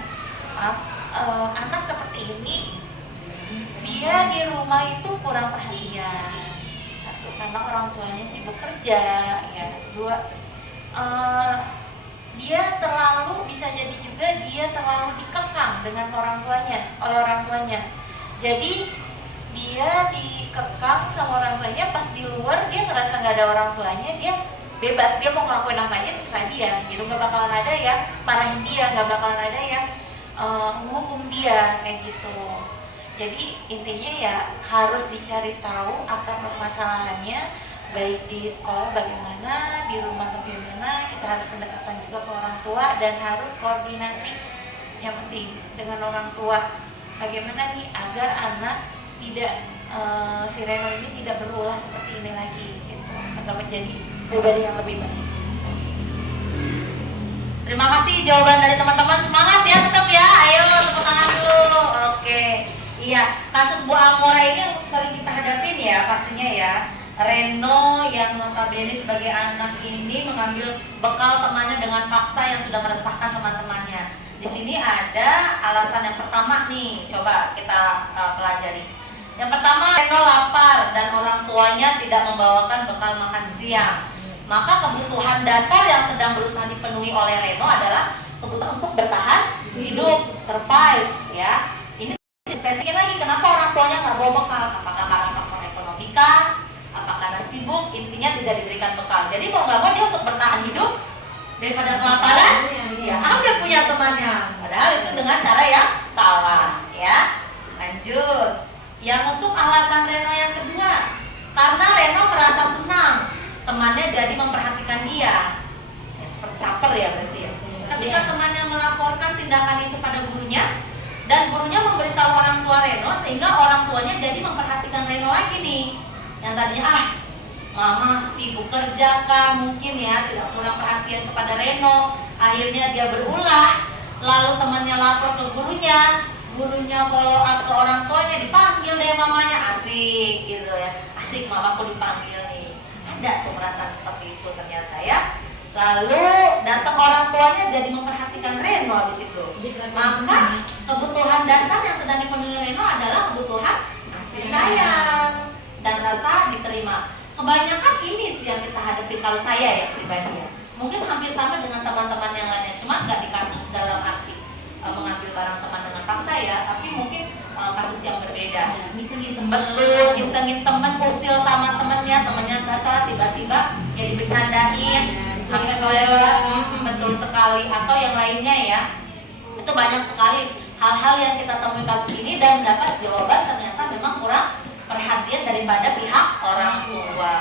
anak seperti ini dia di rumah itu kurang perhatian. Satu, karena orang tuanya sibuk kerja ya. Dua, dia terlalu, bisa jadi juga dia terlalu dikekang dengan oleh orang tuanya. Jadi dia dikekang sama orang tuanya, pas di luar dia ngerasa nggak ada orang tuanya, dia bebas, dia mau ngelakuin apa aja terserah dia gitu. Nggak bakalan ada yang marahin dia, nggak bakalan ada yang menghukum dia kayak gitu. Jadi intinya ya harus dicari tahu akar permasalahannya, baik di sekolah bagaimana, di rumah bagaimana. Kita harus pendekatan juga ke orang tua dan harus koordinasi yang penting dengan orang tua. Bagaimana nih agar anak tidak si Reno ini tidak berulah seperti ini lagi gitu, atau menjadi pribadi yang lebih baik. Terima kasih jawaban dari teman-teman. Semangat ya, tetap ya. Ayo tepuk tangan dulu. Oke. Iya, kasus Bu Amora ini yang sering kita hadapin ya pastinya ya. Reno yang notabene sebagai anak ini mengambil bekal temannya dengan paksa yang sudah meresahkan teman-temannya. Di sini ada alasan yang pertama nih, coba kita pelajari. Yang pertama, Reno lapar dan orang tuanya tidak membawakan bekal makan siang. Maka kebutuhan dasar yang sedang berusaha dipenuhi oleh Reno adalah kebutuhan untuk bertahan hidup, survive ya. Ini spesifikin lagi, kenapa orang tuanya nggak bawa bekal? Apakah karena faktor ekonomi kah? Apakah karena sibuk? Intinya tidak diberikan bekal. Jadi mau nggak mau dia untuk bertahan hidup daripada kelaparan, ya ambil punya temannya. Padahal itu dengan cara yang salah ya. Lanjut. Yang untuk alasan Reno yang kedua, karena Reno merasa senang temannya jadi memperhatikan dia ya, seperti caper ya berarti ya. Ketika temannya melaporkan tindakan itu pada gurunya dan gurunya memberitahu orang tua Reno, sehingga orang tuanya jadi memperhatikan Reno lagi nih. Yang tadinya mama sibuk kerja kah mungkin ya, tidak kurang perhatian kepada Reno, akhirnya dia berulah, lalu temannya lapor ke gurunya follow up ke orang tuanya, dipanggil deh mamanya, asik gitu ya, asik mamaku dipanggil nih. Ada tuh perasaan seperti itu ternyata ya. Lalu datang orang tuanya jadi memperhatikan Reno habis itu. Maka kebutuhan dasar yang sedang dipenuhi Reno adalah kebutuhan kasih sayang dan rasa diterima. Kebanyakan ini sih yang kita hadapi kalau saya ya pribadi ya. Mungkin hampir sama dengan teman-teman yang lainnya, cuma nggak di kasus dalam arti mengambil barang teman dengan paksa ya, tapi mungkin kasus yang berbeda. Ngisengin teman. Betul, ngisengin teman, usil sama temennya nggak salah, tiba-tiba ya dibercandain sampai kelewat. Betul sekali. Atau yang lainnya ya, itu banyak sekali hal-hal yang kita temui kasus ini dan mendapat jawaban ternyata memang kurang perhatian daripada pihak orang tua.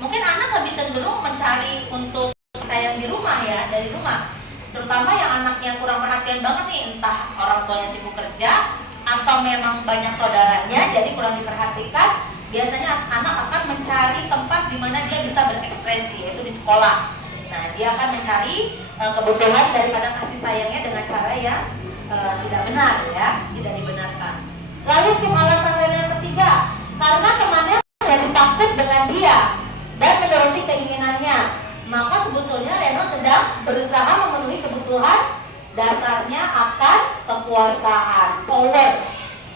Mungkin anak lebih cenderung mencari untuk sayang di rumah ya, dari rumah. terutama yang anaknya kurang perhatian banget nih, entah orang tuanya sibuk kerja atau memang banyak saudaranya jadi kurang diperhatikan, biasanya anak akan mencari tempat di mana dia bisa berekspresi, yaitu di sekolah. Nah, dia akan mencari kebutuhan daripada kasih sayangnya dengan cara yang tidak benar, ya, tidak dibenarkan. Lalu tim alasan Reno yang ketiga, karena temannya menjadi takut dengan dia dan menuruti keinginannya, maka sebetulnya Reno sedang berusaha memenuhi kebutuhan dasarnya akan kekuasaan, power,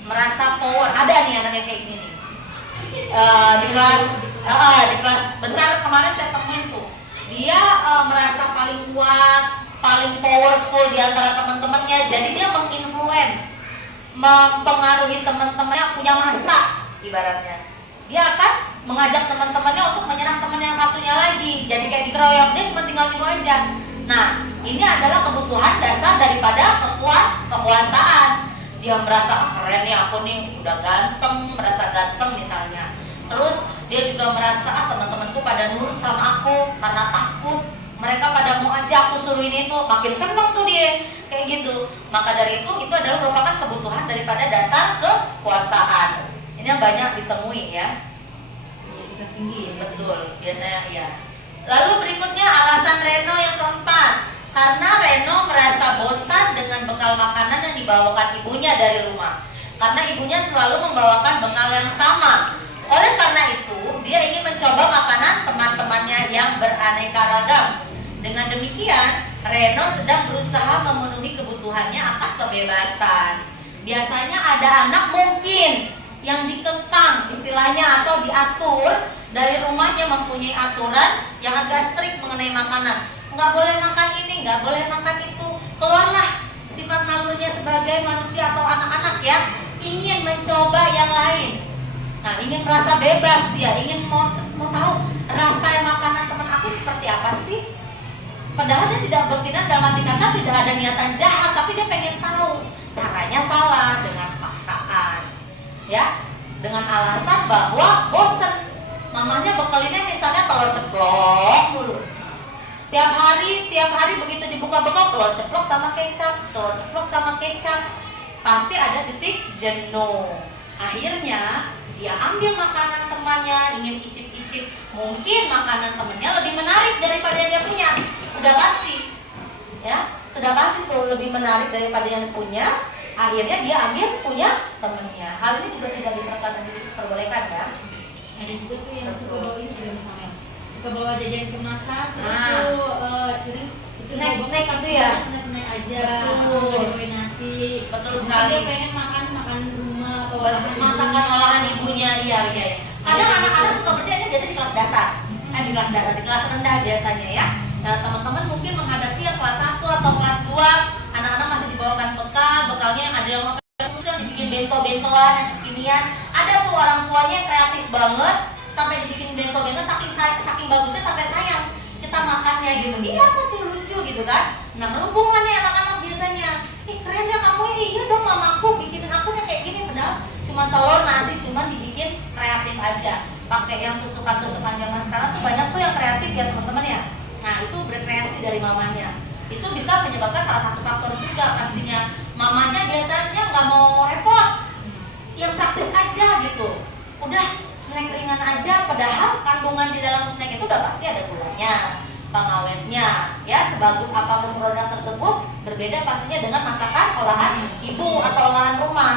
merasa power. Ada nih anaknya kayak gini nih. Di kelas besar kemarin saya temuin tuh, dia merasa paling kuat, paling powerful di antara teman-temannya. Jadi dia menginfluence, mempengaruhi teman-temannya, punya masa ibaratnya. Dia akan mengajak teman-temannya untuk menyerang teman yang satunya lagi. Jadi kayak dikeroyok, dia cuma tinggal niru aja. Nah, ini adalah kebutuhan dasar daripada kekuasaan. Dia merasa keren nih, aku nih udah ganteng, merasa ganteng misalnya. Terus dia juga merasa teman-temanku pada nurut sama aku karena takut. Mereka pada mau aja aku suruhin itu, makin seneng tuh dia kayak gitu. Maka dari itu adalah merupakan kebutuhan daripada dasar kekuasaan. Ini yang banyak ditemui ya. Tingkat tinggi ya. Betul, biasanya iya. Lalu berikutnya alasan Reno yang keempat, karena Reno merasa bosan dengan bekal makanan yang dibawakan ibunya dari rumah. Karena ibunya selalu membawakan bekal yang sama. Oleh karena itu, dia ingin mencoba makanan teman-temannya yang beraneka ragam. Dengan demikian, Reno sedang berusaha memenuhi kebutuhannya akan kebebasan. Biasanya ada anak mungkin yang dikekang istilahnya atau diatur dari rumahnya, mempunyai aturan yang agak strict mengenai makanan. Nggak boleh makan ini, nggak boleh makan itu. Keluarlah sifat nalurnya sebagai manusia atau anak-anak ya, ingin mencoba yang lain. Nah, ingin merasa bebas, dia ingin mau tahu rasa makanan teman aku seperti apa sih. Padahal dia tidak bertindak dalam arti kata tidak ada niatan jahat, tapi dia pengen tahu. Caranya salah dengan paksaan, ya, dengan alasan bahwa bosen. Mamanya bekalinnya misalnya telur ceplok dulu. Tiap hari begitu dibuka-buka telur ceplok sama kecap, pasti ada titik jenuh. Akhirnya dia ambil makanan temannya, ingin icip-icip. Mungkin makanan temannya lebih menarik daripada yang dia punya. Sudah pasti, ya, sudah pasti tuh lebih menarik daripada yang punya. Akhirnya dia ambil punya temannya. Hal ini juga tidak diperbolehkan ya. Ada juga tuh yang suka bawa ini juga misalnya, suka bawa jajan kemasan, terus Ah. tuh sering Snack gitu ya? snack aja, Betul. nggak dibawain nasi. Betul Terus sekali. dia pengen makan rumah atau Masakan olahan ibunya, iya. Kadang anak-anak suka bercanda biasanya di kelas dasar, di kelas rendah biasanya ya. Nah, teman-teman mungkin menghadapi yang kelas 1 atau kelas 2, anak-anak masih dibawakan bekalnya ada yang dibikin bento-bentoan yang kekinian. Ada tuh orang tuanya yang kreatif banget sampai dibikin bento-bento saking bagusnya sampai sayang kita makannya gitu. Iya, pasti lucu gitu kan. Nah, berhubungan nih anak-anak biasanya. Keren ya kamu, iya dong mamaku bikinin aku yang kayak gini, padahal cuma telur nasi, cuma dibikin kreatif aja. Pakai yang tusukan-tusukan zaman sekarang tuh banyak tuh yang kreatif ya teman-teman ya. Nah, itu berkreasi dari mamanya. Itu bisa menyebabkan salah satu faktor juga pastinya. Mamanya biasanya nggak mau repot, yang praktis aja gitu. Udah snack ringan aja, padahal kandungan di dalam snack itu udah pasti ada gulanya, pengawetnya, ya. Sebagus apapun produk tersebut, berbeda pastinya dengan masakan olahan ibu atau olahan rumah.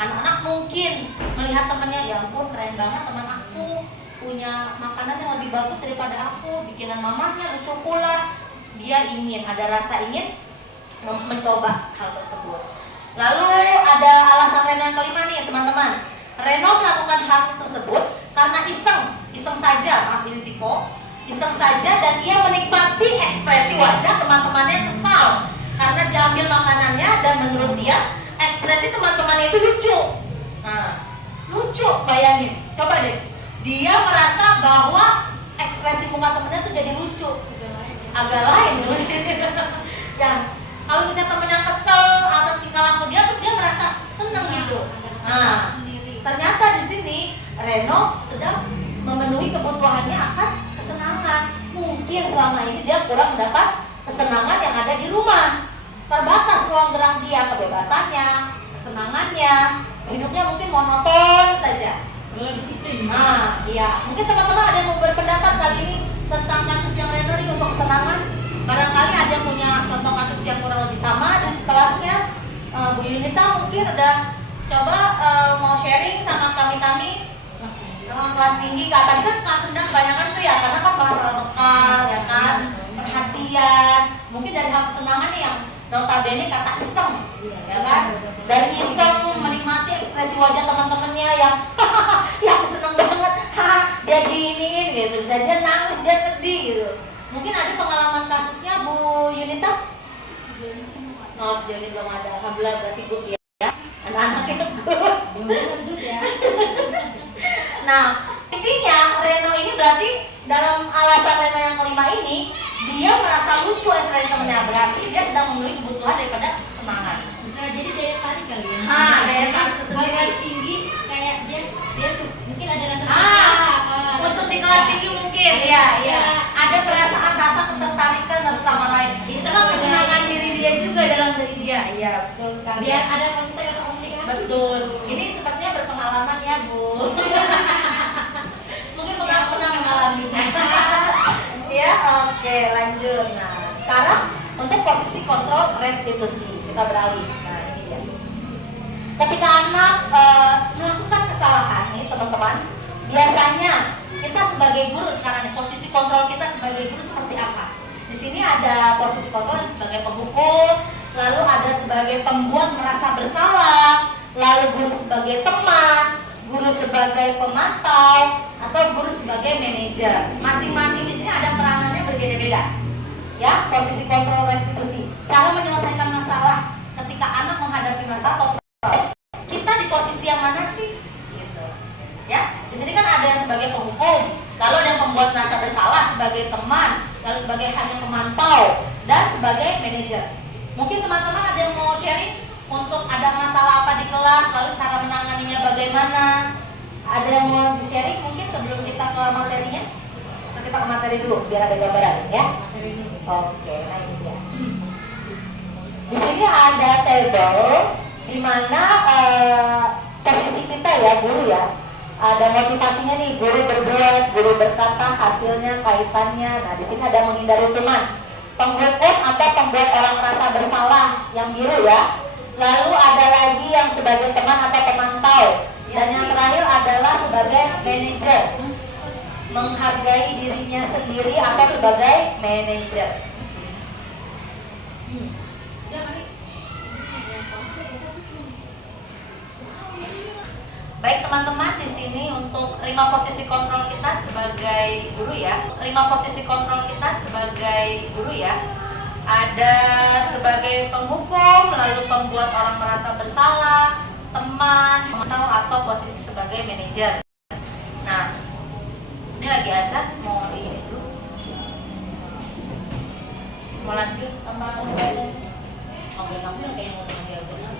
Anak-anak mungkin melihat temennya, ya ampun keren banget teman aku, punya makanan yang lebih bagus daripada aku, bikinan mamahnya lucu pula. Dia ingin, ada rasa ingin mencoba hal tersebut. Lalu ada alasan Reno yang kelima nih teman-teman. Reno melakukan hal tersebut karena iseng saja, maaf ini tipe, iseng saja, dan ia menikmati ekspresi wajah teman-temannya yang kesal karena diambil makanannya, dan menurut dia ekspresi teman-temannya itu lucu. Nah, lucu, bayangin, coba deh, dia merasa bahwa ekspresi muka temennya tuh jadi lucu, agak lain. Dan kalau misalnya temennya kesel atas tingkah laku dia, terus dia merasa seneng gitu. Nah, ternyata di sini Reno sedang memenuhi kebutuhannya akan kesenangan. Mungkin selama ini dia kurang mendapat kesenangan yang ada di rumah, terbatas ruang gerak dia, kebebasannya, kesenangannya, hidupnya mungkin monoton saja. Kalau disiplin. Nah, iya, mungkin teman-teman ada yang mau berpendapat kali ini tentang kasus yang Reno ini untuk kesenangan. Barangkali ada yang punya contoh kasus yang kurang lebih sama di kelasnya. Bu Yunita mungkin udah coba mau sharing sama kami-kami kelas tinggi. Tadi kan kelas rendah kebanyakan tuh ya, karena kan masalah bekal, ya kan, perhatian. Mungkin dari hal kesenangan nih yang notabene kata iseng, ya kan? Dari iseng menikmati ekspresi wajah teman-temannya yang ya aku seneng banget, dia diinin gitu, bisa dia nangis, dia sedih gitu. Mungkin ada pengalaman kasusnya Bu Yunita? Oh, sejauh ini belum ada. Alhamdulillah berarti good ya. Anak-anaknya good ya. Nah, intinya Reno ini berarti dalam alasan Reno yang kelima ini, dia merasa lucu ekspresi temennya, berarti dia sedang memenuhi kebutuhan daripada kesenangan. Bisa jadi daya tarik kali ya. Daya tarik itu sendiri. Kelas tinggi kayak dia mungkin ada rasa Untuk di kelas tinggi mungkin, ya. Ada perasaan rasa ketertarikan satu sama lain. Itu kan kesenangan diri dia juga dalam diri dia. Iya, betul sekali. biar ada kontak atau komunikasi. Betul. Ini sepertinya berpengalaman ya, Bu. Mungkin pernah mengalami. Ya, oke, lanjut. Nah, sekarang untuk posisi kontrol restitusi kita beralih. Nah, ini dia. Ketika anak melakukan kesalahan nih, teman-teman, biasanya kita sebagai guru sekarang nih, posisi kontrol kita sebagai guru seperti apa? Di sini ada posisi kontrol yang sebagai penghukum, lalu ada sebagai pembuat merasa bersalah, lalu guru sebagai teman, guru sebagai pemantau, atau guru sebagai manajer. Masing-masing di sini ada peranannya berbeda-beda. Ya, posisi kontrol restitusi. Cara menyelesaikan masalah ketika anak menghadapi masalah atau problem, kita di posisi yang mana sih? Gitu. Ya, di sini kan ada yang sebagai penghukum, lalu ada yang pembuat merasa bersalah sebagai teman, lalu sebagai hanya pemantau, dan sebagai manajer. Mungkin teman-teman ada yang mau sharing untuk ada masalah apa di kelas, lalu cara menanganinya bagaimana? Ada yang mau di-sharing mungkin sebelum kita ke materinya? Atau kita ke materi dulu biar ada gambaran ya? Oke, nah ini dia. Di sini ada table di mana posisi kita ya, guru ya. Ada motivasinya nih, guru berbuat, guru berkata, hasilnya, kaitannya. Nah, di sini ada menghindari hukuman, penghukum atau pembuat orang merasa bersalah, yang biru ya. Lalu ada lagi yang sebagai teman atau pemantau, dan yang terakhir adalah sebagai manajer, menghargai dirinya sendiri atau sebagai manajer. Baik teman-teman, di sini untuk 5 posisi kontrol kita sebagai guru ya. 5 posisi kontrol kita sebagai guru ya. Ada sebagai penghukum, lalu pembuat orang merasa bersalah, teman, pemantau, atau posisi sebagai manajer. Nah, ini lagi azan, mau ini dulu. Mau lanjut sama Oke, kamu yang kayak mau diagonal.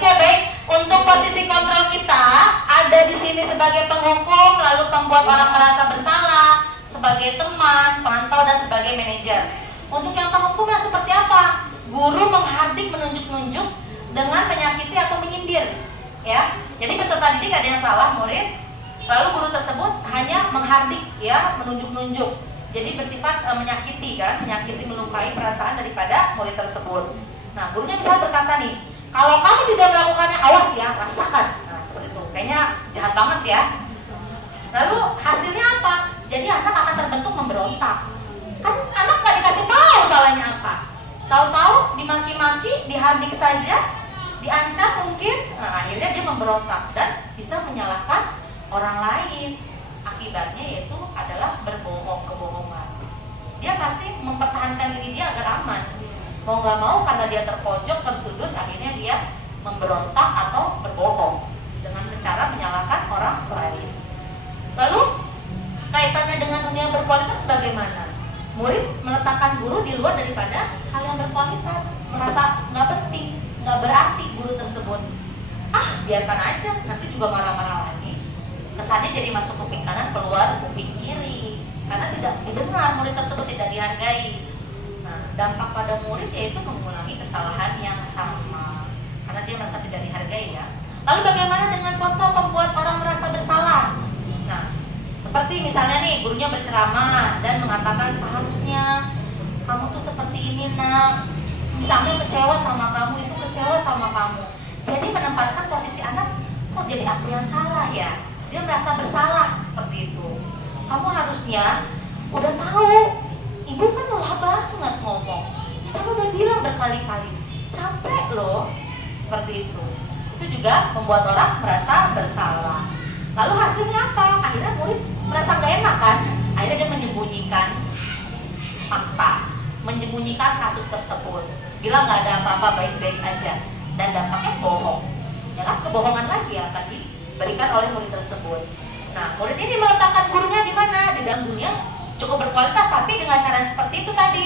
Oke, baik. Untuk posisi kontrol kita ada di sini sebagai penghukum, lalu pembuat orang merasa bersalah, sebagai teman, pemantau, dan sebagai manajer. Untuk yang penghukumnya seperti apa? Guru menghardik, menunjuk-nunjuk dengan menyakiti atau menyindir, ya. Jadi peserta didik ada yang salah, murid, lalu guru tersebut hanya menghardik, ya, menunjuk-nunjuk. Jadi bersifat menyakiti, kan, menyakiti, melukai perasaan daripada murid tersebut. Nah, gurunya misalnya berkata nih, kalau kamu tidak melakukannya, awas ya, rasakan. Nah, seperti itu. Kayaknya jahat banget ya. Lalu hasilnya apa? Jadi anak akan terbentuk memberontak. Kan anak gak dikasih tahu salahnya apa. Tahu-tahu dimaki-maki, dihardik saja, diancam mungkin. Nah, akhirnya dia memberontak dan bisa menyalahkan orang lain. Akibatnya yaitu adalah berbohong, kebohongan. Dia pasti mempertahankan diri dia agar aman. Mau gak mau karena dia terpojok, tersudut, akhirnya dia memberontak atau berbohong dengan cara menyalahkan orang lain. Lalu kaitannya dengan dunia berkualitas bagaimana? Murid meletakkan guru di luar daripada hal yang berkualitas, merasa nggak penting, nggak berarti guru tersebut. Biarkan aja, nanti juga marah-marah lagi. Kesannya jadi masuk kuping kanan, keluar kuping kiri, karena tidak didengar, murid tersebut tidak dihargai. Nah, dampak pada murid yaitu mengulangi kesalahan yang sama karena dia merasa tidak dihargai ya. Lalu bagaimana dengan contoh membuat orang merasa bersalah? Nah, seperti misalnya nih gurunya berceramah dan mengatakan seharusnya kamu tuh seperti ini nak, misalnya kecewa sama kamu, itu kecewa sama kamu. Jadi menempatkan posisi anak, kok jadi aku yang salah ya? Dia merasa bersalah seperti itu. Kamu harusnya udah tahu, ibu kan lelah banget ngomong. Saya udah bilang berkali-kali, capek loh, seperti itu. Itu juga membuat orang merasa bersalah. Lalu hasilnya apa? Akhirnya murid merasa gak enak kan? Akhirnya dia menyembunyikan fakta, menyembunyikan kasus tersebut, bilang gak ada apa-apa, baik-baik aja, dan dampaknya bohong. Ya kan, kebohongan lagi yang akan diberikan oleh murid tersebut. Nah, murid ini meletakkan gurunya di mana? Di dalam dunia cukup berkualitas, tapi dengan cara seperti itu tadi.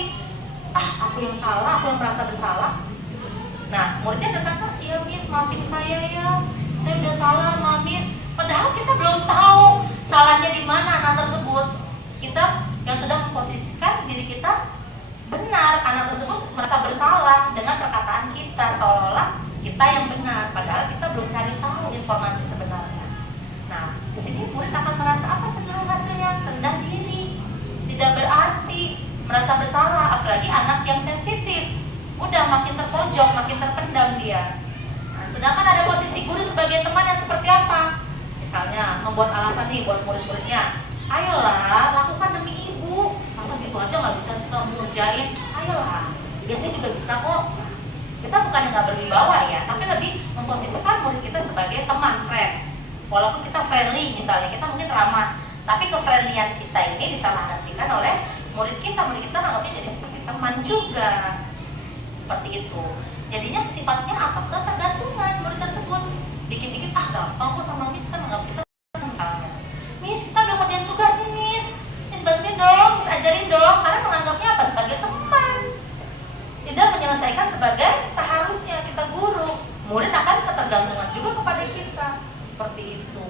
Aku yang salah, aku yang merasa bersalah. Nah, muridnya berkata, iya miss, maafin saya ya, saya udah salah ma miss. Padahal kita belum tahu salahnya di mana anak tersebut. Kita yang sudah memposisikan diri kita benar, anak tersebut merasa bersalah dengan perkataan kita, seolah-olah kita yang benar, padahal kita belum cari tahu informasi sebenarnya. Nah, di sini murid akan merasa apa cenderung hasilnya? Rendah diri, tidak berarti, merasa bersalah, apalagi anak yang sensitif, udah makin terpojok, makin terpendam dia. Nah, sedangkan ada posisi guru sebagai teman yang seperti apa? Misalnya membuat alasan nih buat murid-muridnya, ayolah lakukan demi ibu, masa gitu aja nggak bisa sih kamu ngerjain, ayolah, biasanya juga bisa kok. Kita bukan yang nggak berwibawa ya, tapi lebih memposisikan murid kita sebagai teman, friend. Walaupun kita friendly misalnya, kita mungkin ramah, tapi kefriendlian kita ini disalahartikan oleh murid kita anggapnya jadi seperti teman juga, seperti itu. Jadinya sifatnya apa? Ketergantungan murid tersebut. Dikit-dikit gampang kok sama miss, kan anggap kita misalnya, miss kita udah ngerjain tugas nih miss bantuin dong, miss ajarin dong, karena menganggapnya apa? Sebagai teman, tidak menyelesaikan sebagai seharusnya kita guru. Murid akan ketergantungan juga kepada kita, seperti itu.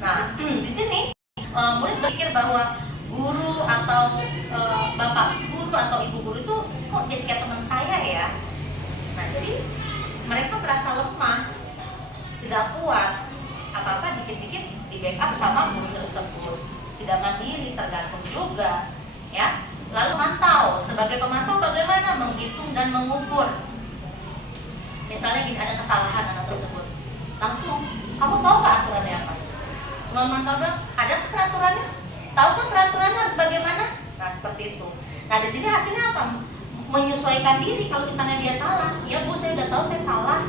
Nah, di sini murid berpikir bahwa guru atau bapak guru atau ibu guru itu kok jadi kayak teman saya ya. Nah, jadi mereka merasa lemah, tidak kuat, apa-apa dikit-dikit di backup sama guru tersebut, tidak mandiri, tergantung juga ya. Lalu mantau, sebagai pemantau bagaimana menghitung dan mengukur. Misalnya gini, ada kesalahan anak tersebut, langsung kamu tahu nggak aturannya apa? Cuma mantau doang, ada peraturannya? Tahu kan peraturannya harus bagaimana? Nah, seperti itu. Nah, di sini hasilnya apa? Menyesuaikan diri. Kalau misalnya dia salah, ya bu saya udah tahu saya salah,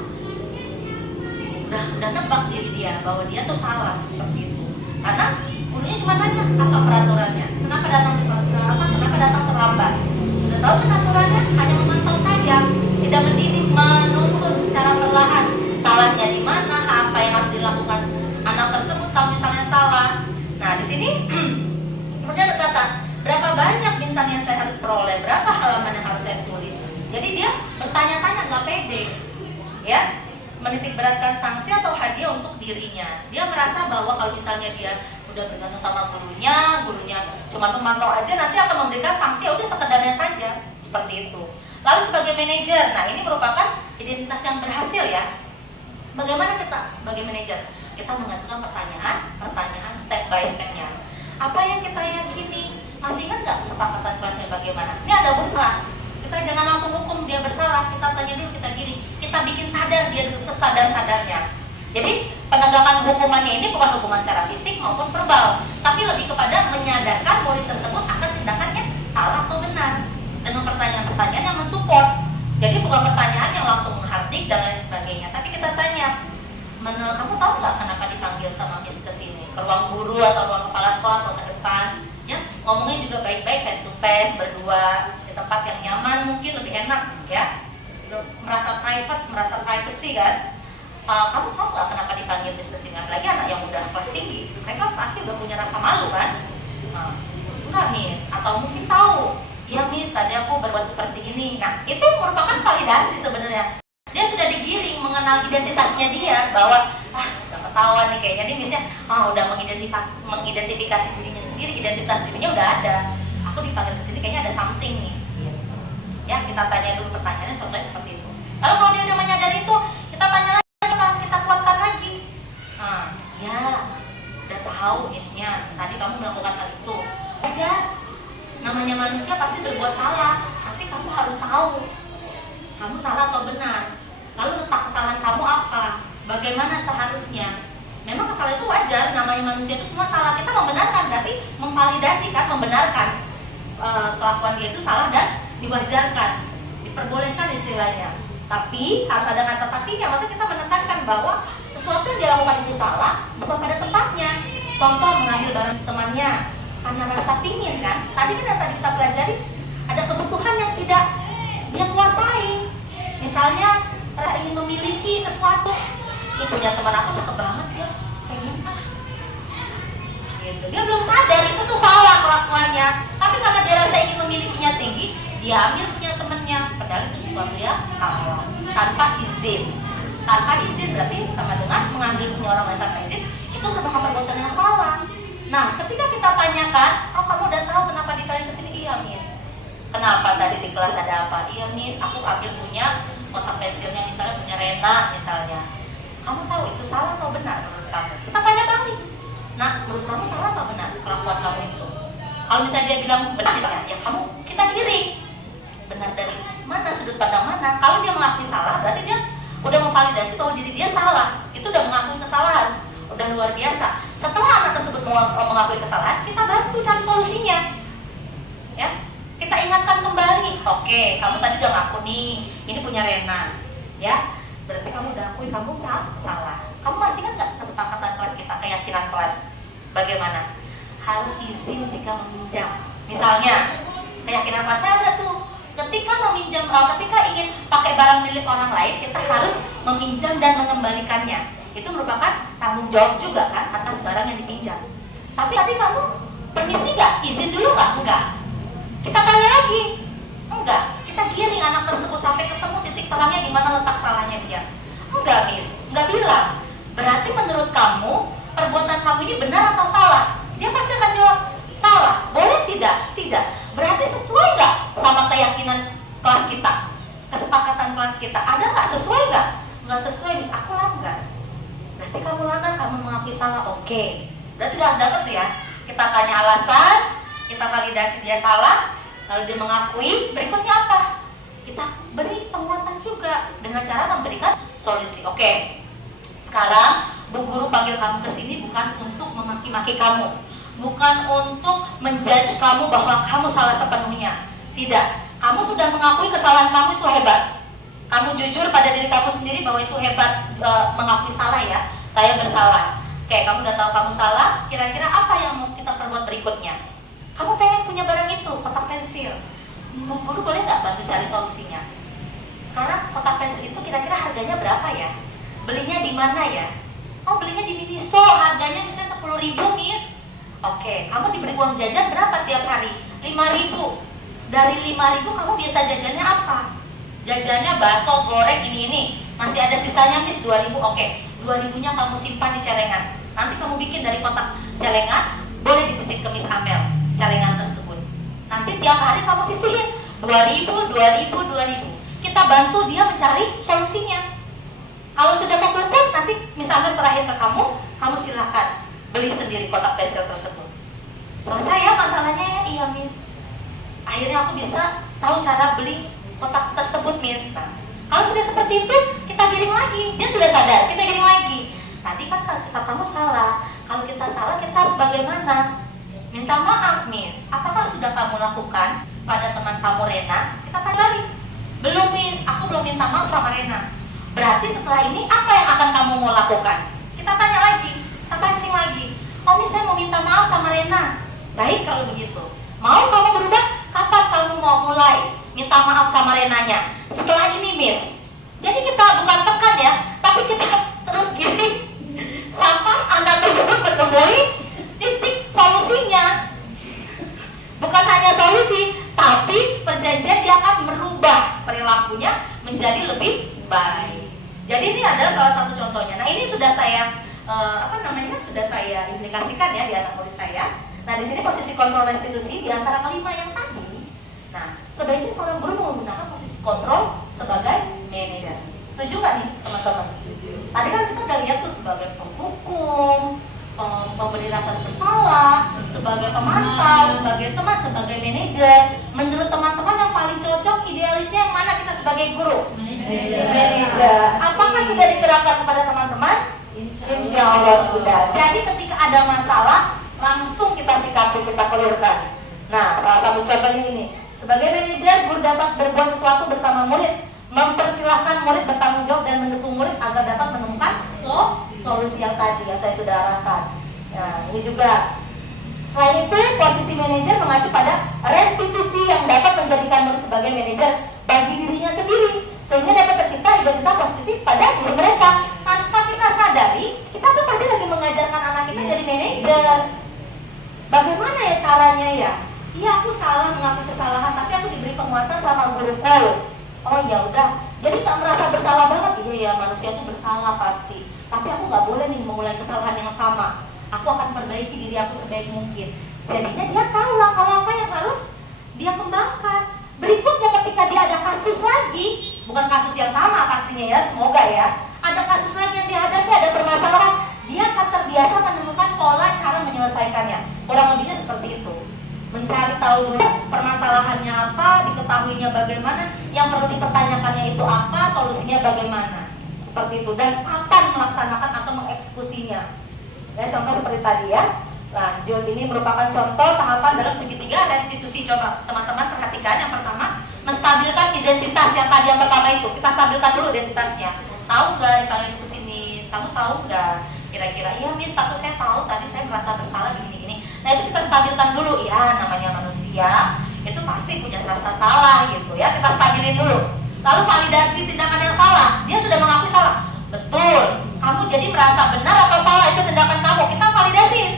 udah nebak diri dia bahwa dia tuh salah, seperti itu. Karena gurunya cuma nanya apa peraturannya, kenapa datang terlambat. Udah tahu kan aturannya, hanya memantau saja, tidak mendidik, menuntun secara perlahan salahnya di mana, apa yang harus dilakukan anak tersebut kalau misalnya salah. Nah, di sini kemudian berkata, berapa banyak bintang yang saya harus peroleh, berapa halaman yang harus saya tulis. Jadi dia bertanya-tanya, nggak pede, ya, menitik beratkan sanksi atau hadiah untuk dirinya. Dia merasa bahwa kalau misalnya dia udah bergantung sama gurunya cuma memantau aja, nanti akan memberikan sanksi, ya udah sekedarnya saja, seperti itu. Lalu sebagai manajer, nah ini merupakan identitas yang berhasil ya. Bagaimana kita sebagai manajer? Kita mengajukan pertanyaan step by stepnya. Apa yang kita yakini? Masih ingat nggak kesepakatan kelasnya bagaimana? Ini ada salah. Kita jangan langsung hukum dia bersalah. Kita tanya dulu, kita gini. Kita bikin sadar dia dulu, sesadar-sadarnya. Jadi penegakan hukumannya ini bukan hukuman secara fisik maupun verbal, tapi lebih kepada menyadarkan murid tersebut akan tindakannya salah atau benar dengan pertanyaan-pertanyaan yang mensupport. Jadi bukan pertanyaan yang langsung menghardik dan lain sebagainya, tapi kita tanya, kamu tahu nggak kenapa dipanggil sama Miss ke sini, ke ruang guru atau ruang kepala sekolah atau ke depan? Ya, ngomongnya juga baik-baik, face to face, berdua di tempat yang nyaman, mungkin lebih enak, ya, merasa private, merasa privacy kan. Kamu tahu nggak kenapa dipanggil Miss ke sini? Apalagi anak yang udah kelas tinggi, mereka pasti udah punya rasa malu kan. Enggak Miss, atau mungkin tahu, ya Miss tadi aku berbuat seperti ini. Nah, itu merupakan validasi sebenarnya. Dia sudah digiring mengenal identitasnya dia, bahwa udah ketahuan nih kayaknya nih Missnya udah mengidentifikasi dirinya sendiri, identitas dirinya udah ada. Aku dipanggil ke sini kayaknya ada something nih. Gitu. Ya, kita tanya dulu pertanyaannya, contohnya seperti itu. Lalu kalau dia udah menyadari itu, kita tanya lagi, kita kuatkan lagi. Nah, ya, udah tahu misalnya tadi kamu melakukan hal itu. Aja, namanya manusia pasti berbuat salah, tapi kamu harus tahu kamu salah atau benar. Lalu letak kesalahan kamu apa? Bagaimana seharusnya? Memang kesalahan itu wajar, namanya manusia itu semua salah. Kita membenarkan, berarti memvalidasi kan, membenarkan kelakuan dia itu salah dan diwajarkan, diperbolehkan istilahnya. Tapi harus ada kata tapinya, maksudnya kita menekankan bahwa sesuatu yang dilakukan itu salah bukan pada tempatnya. Contoh mengambil barang temannya karena rasa pingin kan. Tadi kan yang tadi kita pelajari ada kebutuhan yang tidak dia kuasai. Misalnya rasa ingin memiliki sesuatu. Ini punya teman aku cakep banget ya, pengen ah. Gitu. Dia belum sadar itu tuh salah kelakuannya. Tapi karena dia rasa ingin memilikinya tinggi, dia ambil punya temannya. Padahal itu sesuatu yang salah tanpa izin. Tanpa izin berarti sama dengan mengambil punya orang lain tanpa izin. Itu merupakan perbuatan yang salah. Nah, ketika kita tanyakan, oh kamu udah tahu kenapa dikalian kesini? Iya miss. Kenapa tadi di kelas ada apa? Iya miss, aku ambil punya kotak pensilnya, misalnya punya Rena misalnya. Kamu tahu itu salah atau benar menurut kamu? Kita tanya balik. Nah, menurut kamu salah atau benar kelakuan kamu itu? Kalau misalnya dia bilang benar, misalnya, ya kamu kita giring. Benar dari mana, sudut pandang mana? Kalau dia mengakui salah, berarti dia udah memvalidasi bahwa diri dia salah. Itu udah mengakui kesalahan, udah luar biasa. Setelah anak tersebut mengakui kesalahan, kita bantu cari solusinya. Ya, kita ingatkan kembali. Oke, kamu tadi udah ngaku nih, ini punya Rena. Ya, berarti kamu udah akui kamu salah. Kamu masih kan nggak kesepakatan kelas kita, keyakinan kelas? Bagaimana? Harus izin jika meminjam. Misalnya, keyakinan kelasnya ada tuh. Ketika meminjam, ketika ingin pakai barang milik orang lain, kita harus meminjam dan mengembalikannya. Itu merupakan tanggung jawab juga kan atas barang yang dipinjam. Tapi tadi kamu permisi nggak? Izin dulu nggak? Enggak. Kita tanya lagi. Enggak. Kita giring anak tersebut sampai ketemu titik terangnya di mana letak salahnya dia. Enggak, miss. Enggak bilang. Berarti menurut kamu perbuatan kamu ini benar atau salah? Dia pasti akan jawab salah. Boleh tidak? Tidak. Berarti sesuai nggak sama keyakinan kelas kita, kesepakatan kelas kita? Ada nggak sesuai nggak? Nggak sesuai, miss. Aku langgar. Berarti kamu langgar, kamu mengakui salah. Oke. Berarti udah dapat tuh ya. Kita tanya alasan, kita validasi dia salah, lalu dia mengakui. Berikutnya apa? Kita beri penguatan juga dengan cara memberikan solusi. Oke. Sekarang Bu Guru panggil kamu ke sini bukan untuk memaki-maki kamu, bukan untuk menjudge kamu bahwa kamu salah sepenuhnya. Tidak. Kamu sudah mengakui kesalahan kamu, itu hebat. Kamu jujur pada diri kamu sendiri bahwa itu hebat, mengakui salah ya. Saya bersalah. Oke, kamu udah tahu kamu salah. Kira-kira apa yang mau kita perbuat berikutnya? Kamu pengen punya barang itu, kotak pensil. Bu Guru boleh nggak bantu cari solusinya? Sekarang kotak pensil itu kira-kira harganya berapa ya? Belinya di mana ya? Oh, belinya di Miniso, harganya misalnya 10.000, miss. Oke, kamu diberi uang jajan berapa tiap hari? 5.000. Dari 5.000 kamu biasa jajannya apa? Jajannya bakso, goreng, ini. Masih ada sisanya, miss, 2.000. Oke, 2.000-nya kamu simpan di celengan. Nanti kamu bikin dari kotak celengan, boleh dititip ke Miss Amel celengan tersebut. Nanti tiap hari kamu sisihin 2.000, 2.000, 2.000. Kita bantu dia mencari solusinya. Kalau sudah kekumpul, nanti misalnya serahin ke kamu, kamu silakan beli sendiri kotak pensil tersebut. Selesai ya masalahnya ya? Iya, miss. Akhirnya aku bisa tahu cara beli kotak tersebut, miss. Nah, kalau sudah seperti itu, kita giring lagi. Dia sudah sadar, kita giring lagi. Tadi kan sikap kamu salah. Kalau kita salah, kita harus bagaimana? Minta maaf, miss. Apakah sudah kamu lakukan pada teman kamu Rena? Kita tanya balik. Belum, miss. Aku belum minta maaf sama Rena. Berarti setelah ini apa yang akan kamu mau lakukan? Kita tanya lagi, kita pancing lagi. Oh, miss, saya mau minta maaf sama Rena. Baik kalau begitu. Mau kamu berubah? Kapan kamu mau mulai minta maaf sama Renanya? Setelah ini, miss. Jadi kita bukan tekan ya, tapi kita terus gini sampai Anda tersebut menemui titik solusinya. Bukan hanya solusi, tapi perjanjian dia akan merubah perilakunya menjadi lebih baik. Jadi ini adalah salah satu contohnya. Nah, ini sudah saya sudah saya implikasikan ya di anak murid saya. Nah, di sini posisi kontrol restitusi di antara kelima yang tadi. Nah, sebaiknya seorang guru menggunakan posisi kontrol sebagai manajer. Setuju nggak nih teman-teman? Setuju. Tadi kan kita udah lihat tuh sebagai penghukum, pemberi rasa bersalah, sebagai pemantau, sebagai teman, sebagai manajer. Menurut teman-teman yang paling cocok idealisnya yang mana kita sebagai guru? Manajer. Apakah sudah diterapkan kepada teman-teman? Insya Allah sudah. Jadi ketika ada masalah langsung kita sikapi, kita clearkan. Nah, salah satu contohnya ini. Sebagai manajer, guru dapat berbuat sesuatu bersama murid, mempersilahkan murid bertanggung jawab dan mendukung murid agar dapat menemukan solusi yang tadi yang saya sudah arahkan. Nah, ini juga. Selain itu, posisi manajer mengacu pada restitusi yang dapat menjadikan murid sebagai manajer bagi dirinya sendiri, sehingga dapat tercipta identitas positif pada diri mereka. Tanpa kita sadari, kita tuh tadi lagi mengajarkan anak kita jadi manajer. Bagaimana ya caranya ya? Iya, aku salah, mengakui kesalahan, tapi aku diberi penguatan sama guruku. Oh ya udah, jadi tak merasa bersalah banget. Iya ya, manusia itu bersalah pasti. Tapi aku nggak boleh nih memulai kesalahan yang sama. Aku akan perbaiki diri aku sebaik mungkin. Jadinya dia tahu langkah-langkah yang harus dia kembangkan. Berikutnya ketika dia ada kasus lagi, bukan kasus yang sama pastinya ya, semoga ya. Ada kasus lagi yang dihadapi, ada permasalahan, dia akan terbiasa menemukan pola cara menyelesaikannya. Kurang lebihnya seperti itu. Mencari tahu dulu permasalahannya apa, diketahuinya bagaimana, yang perlu dipertanyakannya itu apa, solusinya bagaimana. Seperti itu, dan kapan melaksanakan atau mengeksekusinya. Ya, contoh seperti tadi ya. Lanjut, ini merupakan contoh tahapan dalam segitiga restitusi. Coba teman-teman perhatikan. Yang pertama, menstabilkan identitas. Yang tadi yang pertama itu, kita stabilkan dulu identitasnya. Tahu nggak kalian ikut sini? Kamu tahu nggak? Kira-kira, iya Miss, tapi saya tahu tadi saya merasa bersalah begini-gini. Nah itu kita stabilkan dulu. Ya, namanya manusia itu pasti punya rasa salah gitu ya. Kita stabilin dulu. Lalu validasi tindakan yang salah. Dia sudah mengakui salah. Betul. Kamu jadi merasa benar atau salah itu tindakan kamu. Kita validasiin.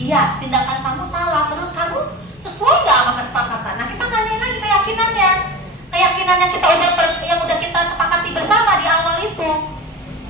Iya, tindakan kamu salah. Menurut kamu sesuai nggak sama kesepakatan? Nah kita tanyain lagi keyakinannya. Keyakinan yang udah kita sepakati bersama di awal itu.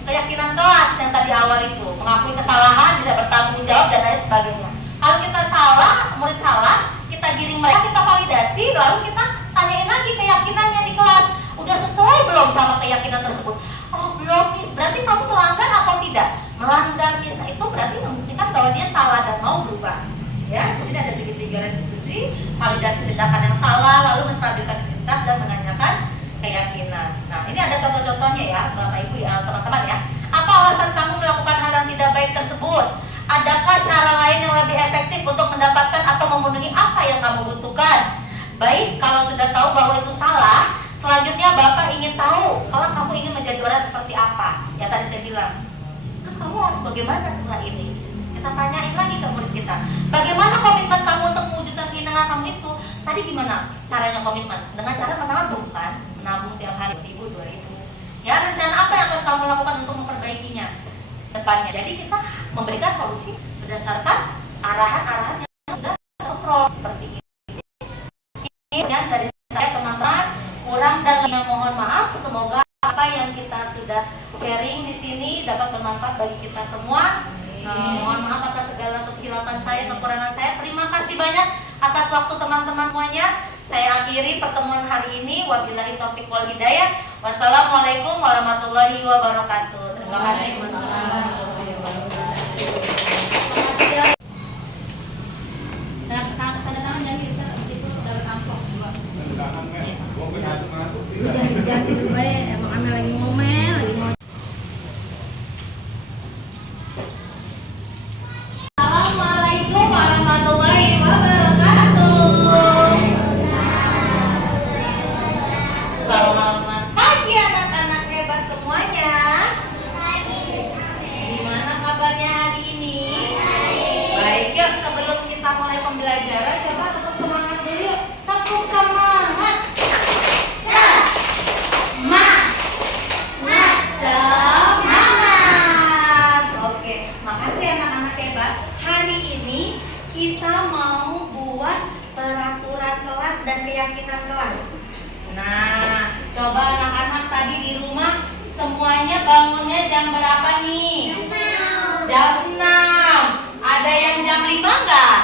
Keyakinan kelas yang tadi awal itu, mengakui kesalahan, bisa bertanggung jawab dan lain sebagainya. Kalau kita salah, murid salah, kita giring mereka, kita validasi, lalu kita tanyain lagi keyakinannya di kelas. Udah sesuai belum sama keyakinan tersebut? Oh belum Miss, berarti kamu melanggar atau tidak? Melanggar Miss, nah itu berarti membuktikan bahwa dia salah dan mau berubah. Ya, di sini ada segitiga restitusi, validasi tindakan yang salah, lalu menstabilkan identitas dan menanyakan keyakinan. Nah, ini ada contoh-contohnya ya, Bapak Ibu ya, teman-teman ya. Apa alasan kamu melakukan hal yang tidak baik tersebut? Adakah cara lain yang lebih efektif untuk mendapatkan atau memenuhi apa yang kamu butuhkan? Baik, kalau sudah tahu bahwa itu salah, selanjutnya Bapak ingin tahu kalau kamu ingin menjadi orang seperti apa. Ya tadi saya bilang. Terus kamu harus bagaimana setelah ini? Kita tanyain lagi ke murid kita. Bagaimana komitmen kamu untuk mewujudkan keinginan kamu itu? Tadi gimana caranya komitmen? Dengan cara menabung kan? Menabung tiap hari 1.000, 2.000. Ya, rencana apa yang akan kamu lakukan untuk memperbaikinya depannya? Jadi kita memberikan solusi berdasarkan arahan-arahan yang sudah terkontrol seperti ini. Sekian dari saya teman-teman, kurang dan lebih mohon maaf. Semoga apa yang kita sudah sharing di sini dapat bermanfaat bagi kita semua. Mohon maaf atas segala kehilapan saya, kekurangan saya. Terima kasih banyak atas waktu teman-teman semuanya. Saya akhiri pertemuan hari ini. Wabillahi taufiq wal hidayah. Wassalamualaikum warahmatullahi wabarakatuh. Terima kasih. Tanda tangan yang kita itu dalam amplop juga. Udah sejati baik, emang Amel lagi ngomel, lagi mau. Assalamualaikum warahmatullahi wabarakatuh. Selamat pagi anak-anak hebat semuanya. Gimana kabarnya hari ini? Baik, yuk sebelum kita mulai pembelajaran coba tetap semangat dulu. Tetap semangat. Semangat. Oke, makasih anak-anak hebat. Hari ini kita mau buat peraturan kelas dan keyakinan kelas. Nah, coba anak-anak tadi di rumah semuanya bangunnya jam berapa nih? Jam 6. Ada yang jam 5 enggak?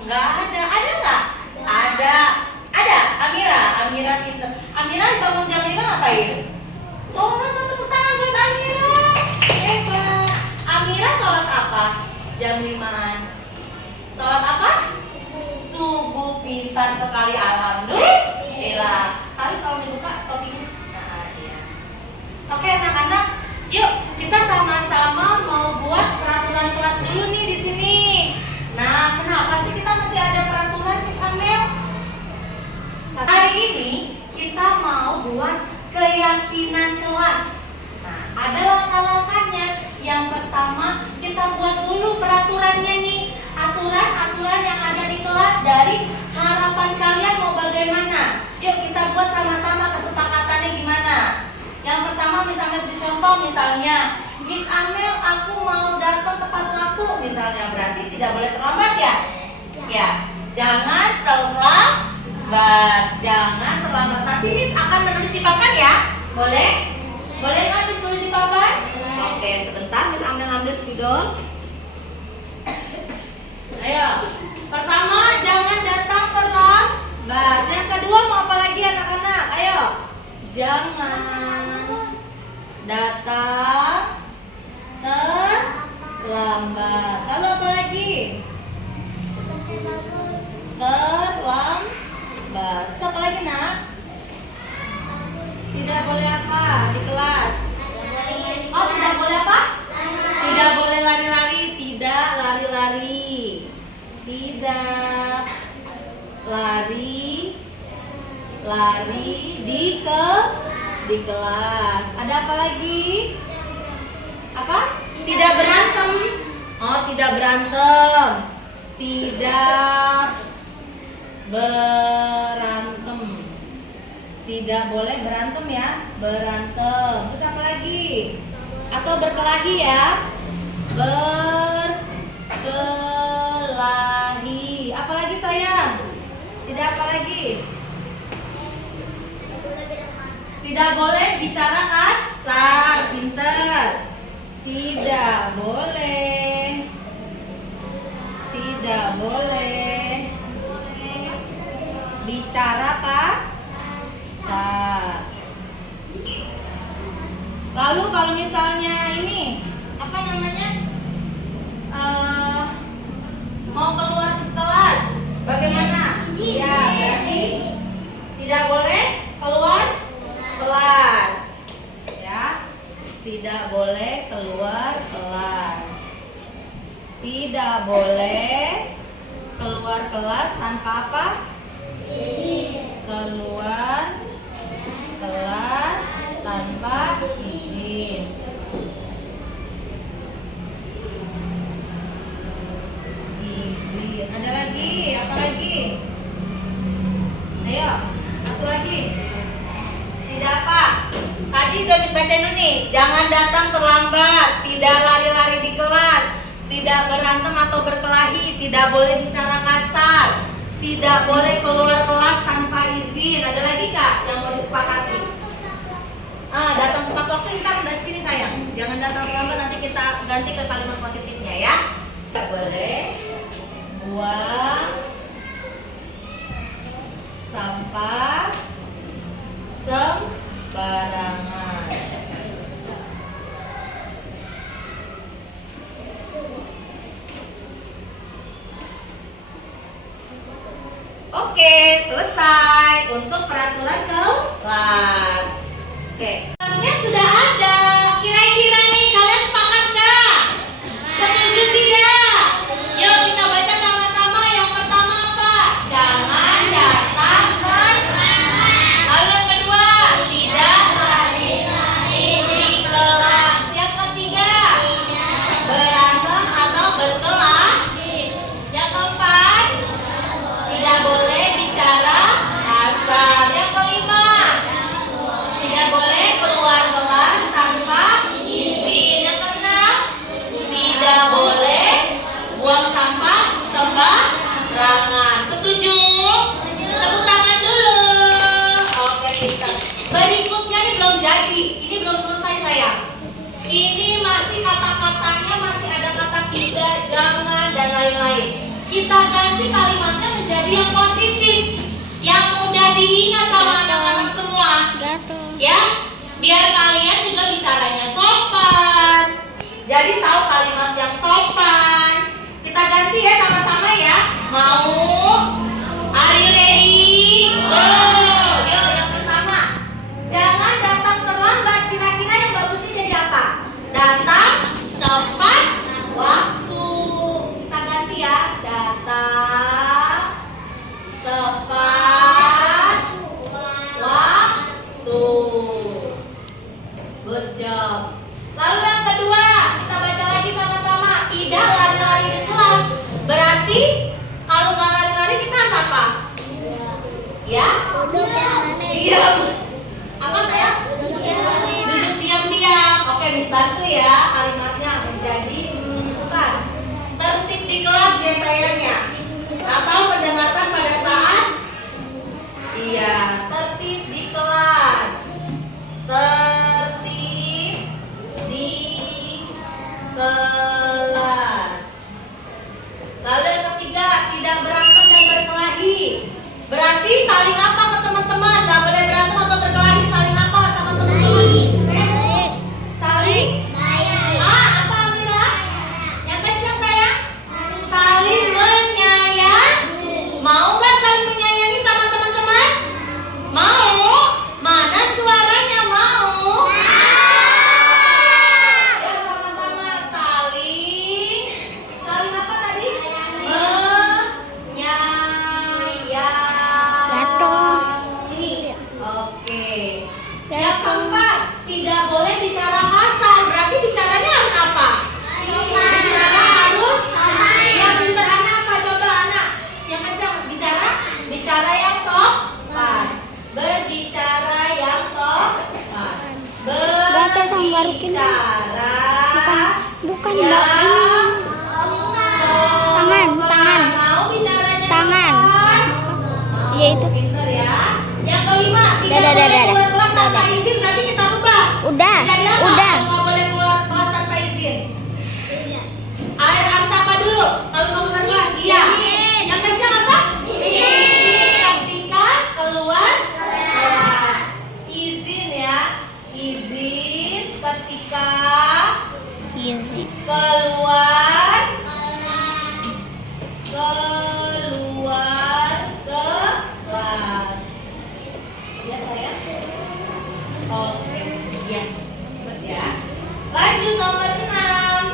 Enggak ada. Ada enggak? Ada. Ada. Amira pinter. Amira bangun jam 5 ngapain? Sholat, tepuk tangan buat Amira. Hebat. Amira sholat apa? Jam 5-an. Sholat apa? Subuh, pintar sekali, alhamdulillah. Kali kalau dibuka topinya. Nah, iya. Oke anak-anak, yuk kita sama-sama mau buat peraturan kelas dulu nih di sini. Nah, kenapa sih kita mesti ada peraturan, Miss Amel? Hari ini kita mau buat keyakinan kelas. Nah, ada langkah-langkahnya. Yang pertama, kita buat dulu peraturannya nih. Aturan-aturan yang ada di kelas dari harapan kalian mau bagaimana. Yuk kita buat sama-sama kesepakatannya gimana. Yang pertama, Miss Amel beri contoh misalnya, Miss Amel aku mau datang tepat waktu misalnya, berarti tidak boleh terlambat ya? Ya, jangan terlambat, jangan terlambat. Nanti Miss akan menulis di papan ya? Boleh? Boleh nggak Miss tulis di papan? Oke, sebentar Miss Amel ambil spidol. Ayo, pertama jangan datang terlambat. Yang kedua mau apa lagi anak-anak? Ayo, jangan datang terlambat. Lalu apa lagi? Terlambat. Terus apa lagi nak? Tidak boleh apa di kelas? Oh, tidak boleh apa? Tidak boleh lari-lari. Tidak lari-lari. Tidak lari di kelas. Ada apa lagi? Apa? Tidak berantem. Oh, tidak berantem. Tidak berantem. Tidak boleh berantem ya. Berantem. Terus apa lagi? Atau berkelahi ya? Berkelahi. Apa lagi sayang? Tidak apa lagi? Tidak boleh bicara kasar. Pinter. Tidak boleh. Tidak boleh bicara kasar. Lalu kalau misalnya ini apa namanya, mau keluar kelas, bagaimana? Ya berarti tidak boleh keluar kelas, ya tidak boleh keluar kelas, tidak boleh keluar kelas tanpa apa? Keluar kelas tanpa izin. Ada lagi? Apa lagi? Ayo, satu lagi. Tidak apa? Tadi udah bacain dulu nih. Jangan datang terlambat, tidak lari-lari di kelas, tidak berantem atau berkelahi, tidak boleh bicara kasar, tidak boleh keluar kelas tanpa izin. Ada lagi kak yang mau disepakati? Datang tepat waktu, ntar dari sini sayang. Jangan datang terlambat, nanti kita ganti ke kalimat positifnya ya. Tidak boleh buang sampah sembarangan. Oke, selesai untuk peraturan kelas. Oke, kelasnya sudah ada. Kira-kira nih kalian sepakat nggak? Setuju tidak? Yuk kita baca sama-sama. Yang pertama apa? Jangan datang terlambat. Lalu yang kedua, tidak lari-lari di kelas. Yang ketiga, berantem atau berkelahi. Yang keempat, tidak boleh bicara kasar. Yang kelima, tidak boleh keluar kelas tanpa izin. Yang keenam, tidak boleh buang sampah sembarangan. Setuju? Tepuk tangan dulu. Oke, pintar. Berikutnya ini belum jadi. Ini belum selesai sayang. Ini masih kata-katanya masih ada kata tidak, jangan dan lain-lain. Kita ganti kalimatnya menjadi yang positif, yang mudah diingat sama anak-anak semua. Ya, biar kalian juga bicaranya sopan. Jadi tahu kalimat yang sopan. Kita ganti ya sama-sama ya. Mau? Are you ready? Go. Yuk, yang pertama. Jangan datang terlambat. Kira-kira yang bagusnya jadi apa? Datang tepat waktu. Kita ganti ya. Datang tepat waktu. Good job. Lalu yang kedua, kita baca lagi sama-sama. Tidak lari-lari di kelas. Berarti kalau nggak lari-lari kita apa? Ya? Diam. Apa saya? Duduk diam-diam. Oke, Miss bantu ya kalimatnya menjadi bukan tertib di kelas ya sayangnya. Atau pendengarkan pada saat iya, tertib di kelas. Tertib di kelas. Lalu yang ketiga, tidak berantem dan berkelahi. Berarti saling apa ke teman-teman? Gak boleh berantem atau berkelahi. Saling apa sama teman-teman? Saling? Apa Amira? Yang kencang sayang? Saling menyayang. Mau gak saling menyayangi sama teman-teman? Mau? Mana suaranya mau? Ya sama-sama saling. Saling apa tadi? Menyayangi. Oke. Yang keempat, tidak boleh bicara kasar. Berarti bicaranya harus apa? Bicara harus ya pintar anak apa? Coba anak yang kencang bicara yang sopan. Berbicara yang sopan. Berbicara Bukan yang Tangan. Mau bicaranya Tangan. sopan? Iya, itu. Pintar ya. Yang kelima, tidak Dah. boleh keluar kelas tanpa izin. Berarti kita rubah. Udah. Jadi apa? Nggak boleh keluar kelas tanpa izin. Air harus apa dulu? Kalau mau keluar kelas, iya. Yang kencang apa? Ketika keluar kelas. Izin ya. Izin ketika Easy. keluar ke kelas. Ya sayang. Oke, ya. Ya. Lanjut nomor 6.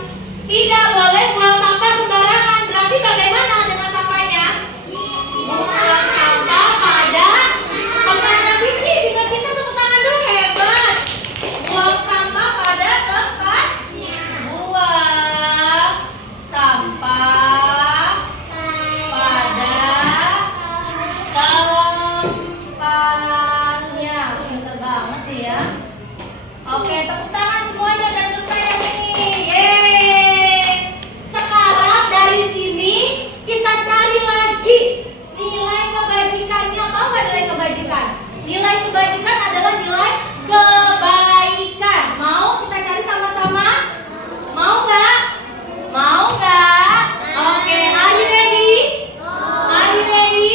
Tidak boleh buang sampah sembarangan. Berarti bagaimana dengan sampahnya? Buang sampah pada tempatnya. Pici, kita tepuk tangan dulu, hebat. Buang sampah pada tempat. Buang sampah pada tempatnya. Pinter banget ya. Oke, tepuk tangan semuanya, udah selesai yang ini. Yeay. Sekarang dari sini kita cari lagi nilai kebajikannya. Tahu nggak nilai kebajikan? Nilai kebajikan adalah nilai kebaikan. Mau kita cari sama-sama? Mau nggak? Mau nggak? Oke, are you ready? Are you ready?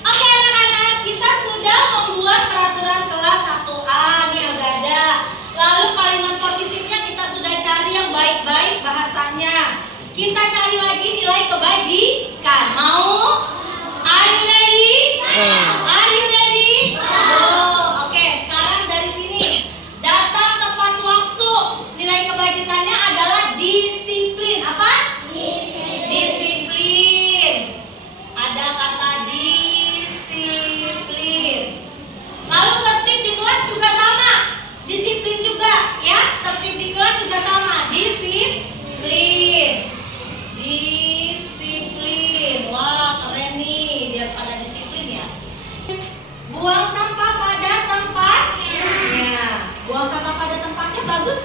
Oke anak-anak, kita sudah membuat peraturan kelas 1A. Nih udah ada. Lalu kalimat positifnya kita sudah cari yang baik-baik bahasanya. Kita cari lagi nilai kebajikan. Mau? Are you ready? Are you ready? Go. Oke, sekarang dari sini. Datang tepat waktu. Nilai kebajikannya adalah disiplin. Apa? Disiplin. Ada kata disiplin. Lalu tertib di kelas juga sama. Disiplin juga ya. Tertib di kelas juga sama. Disiplin. Disiplin. Wah, keren nih. Biar pada disiplin ya. Buang sampah pada tempatnya. Buang sampah pada tempatnya bagus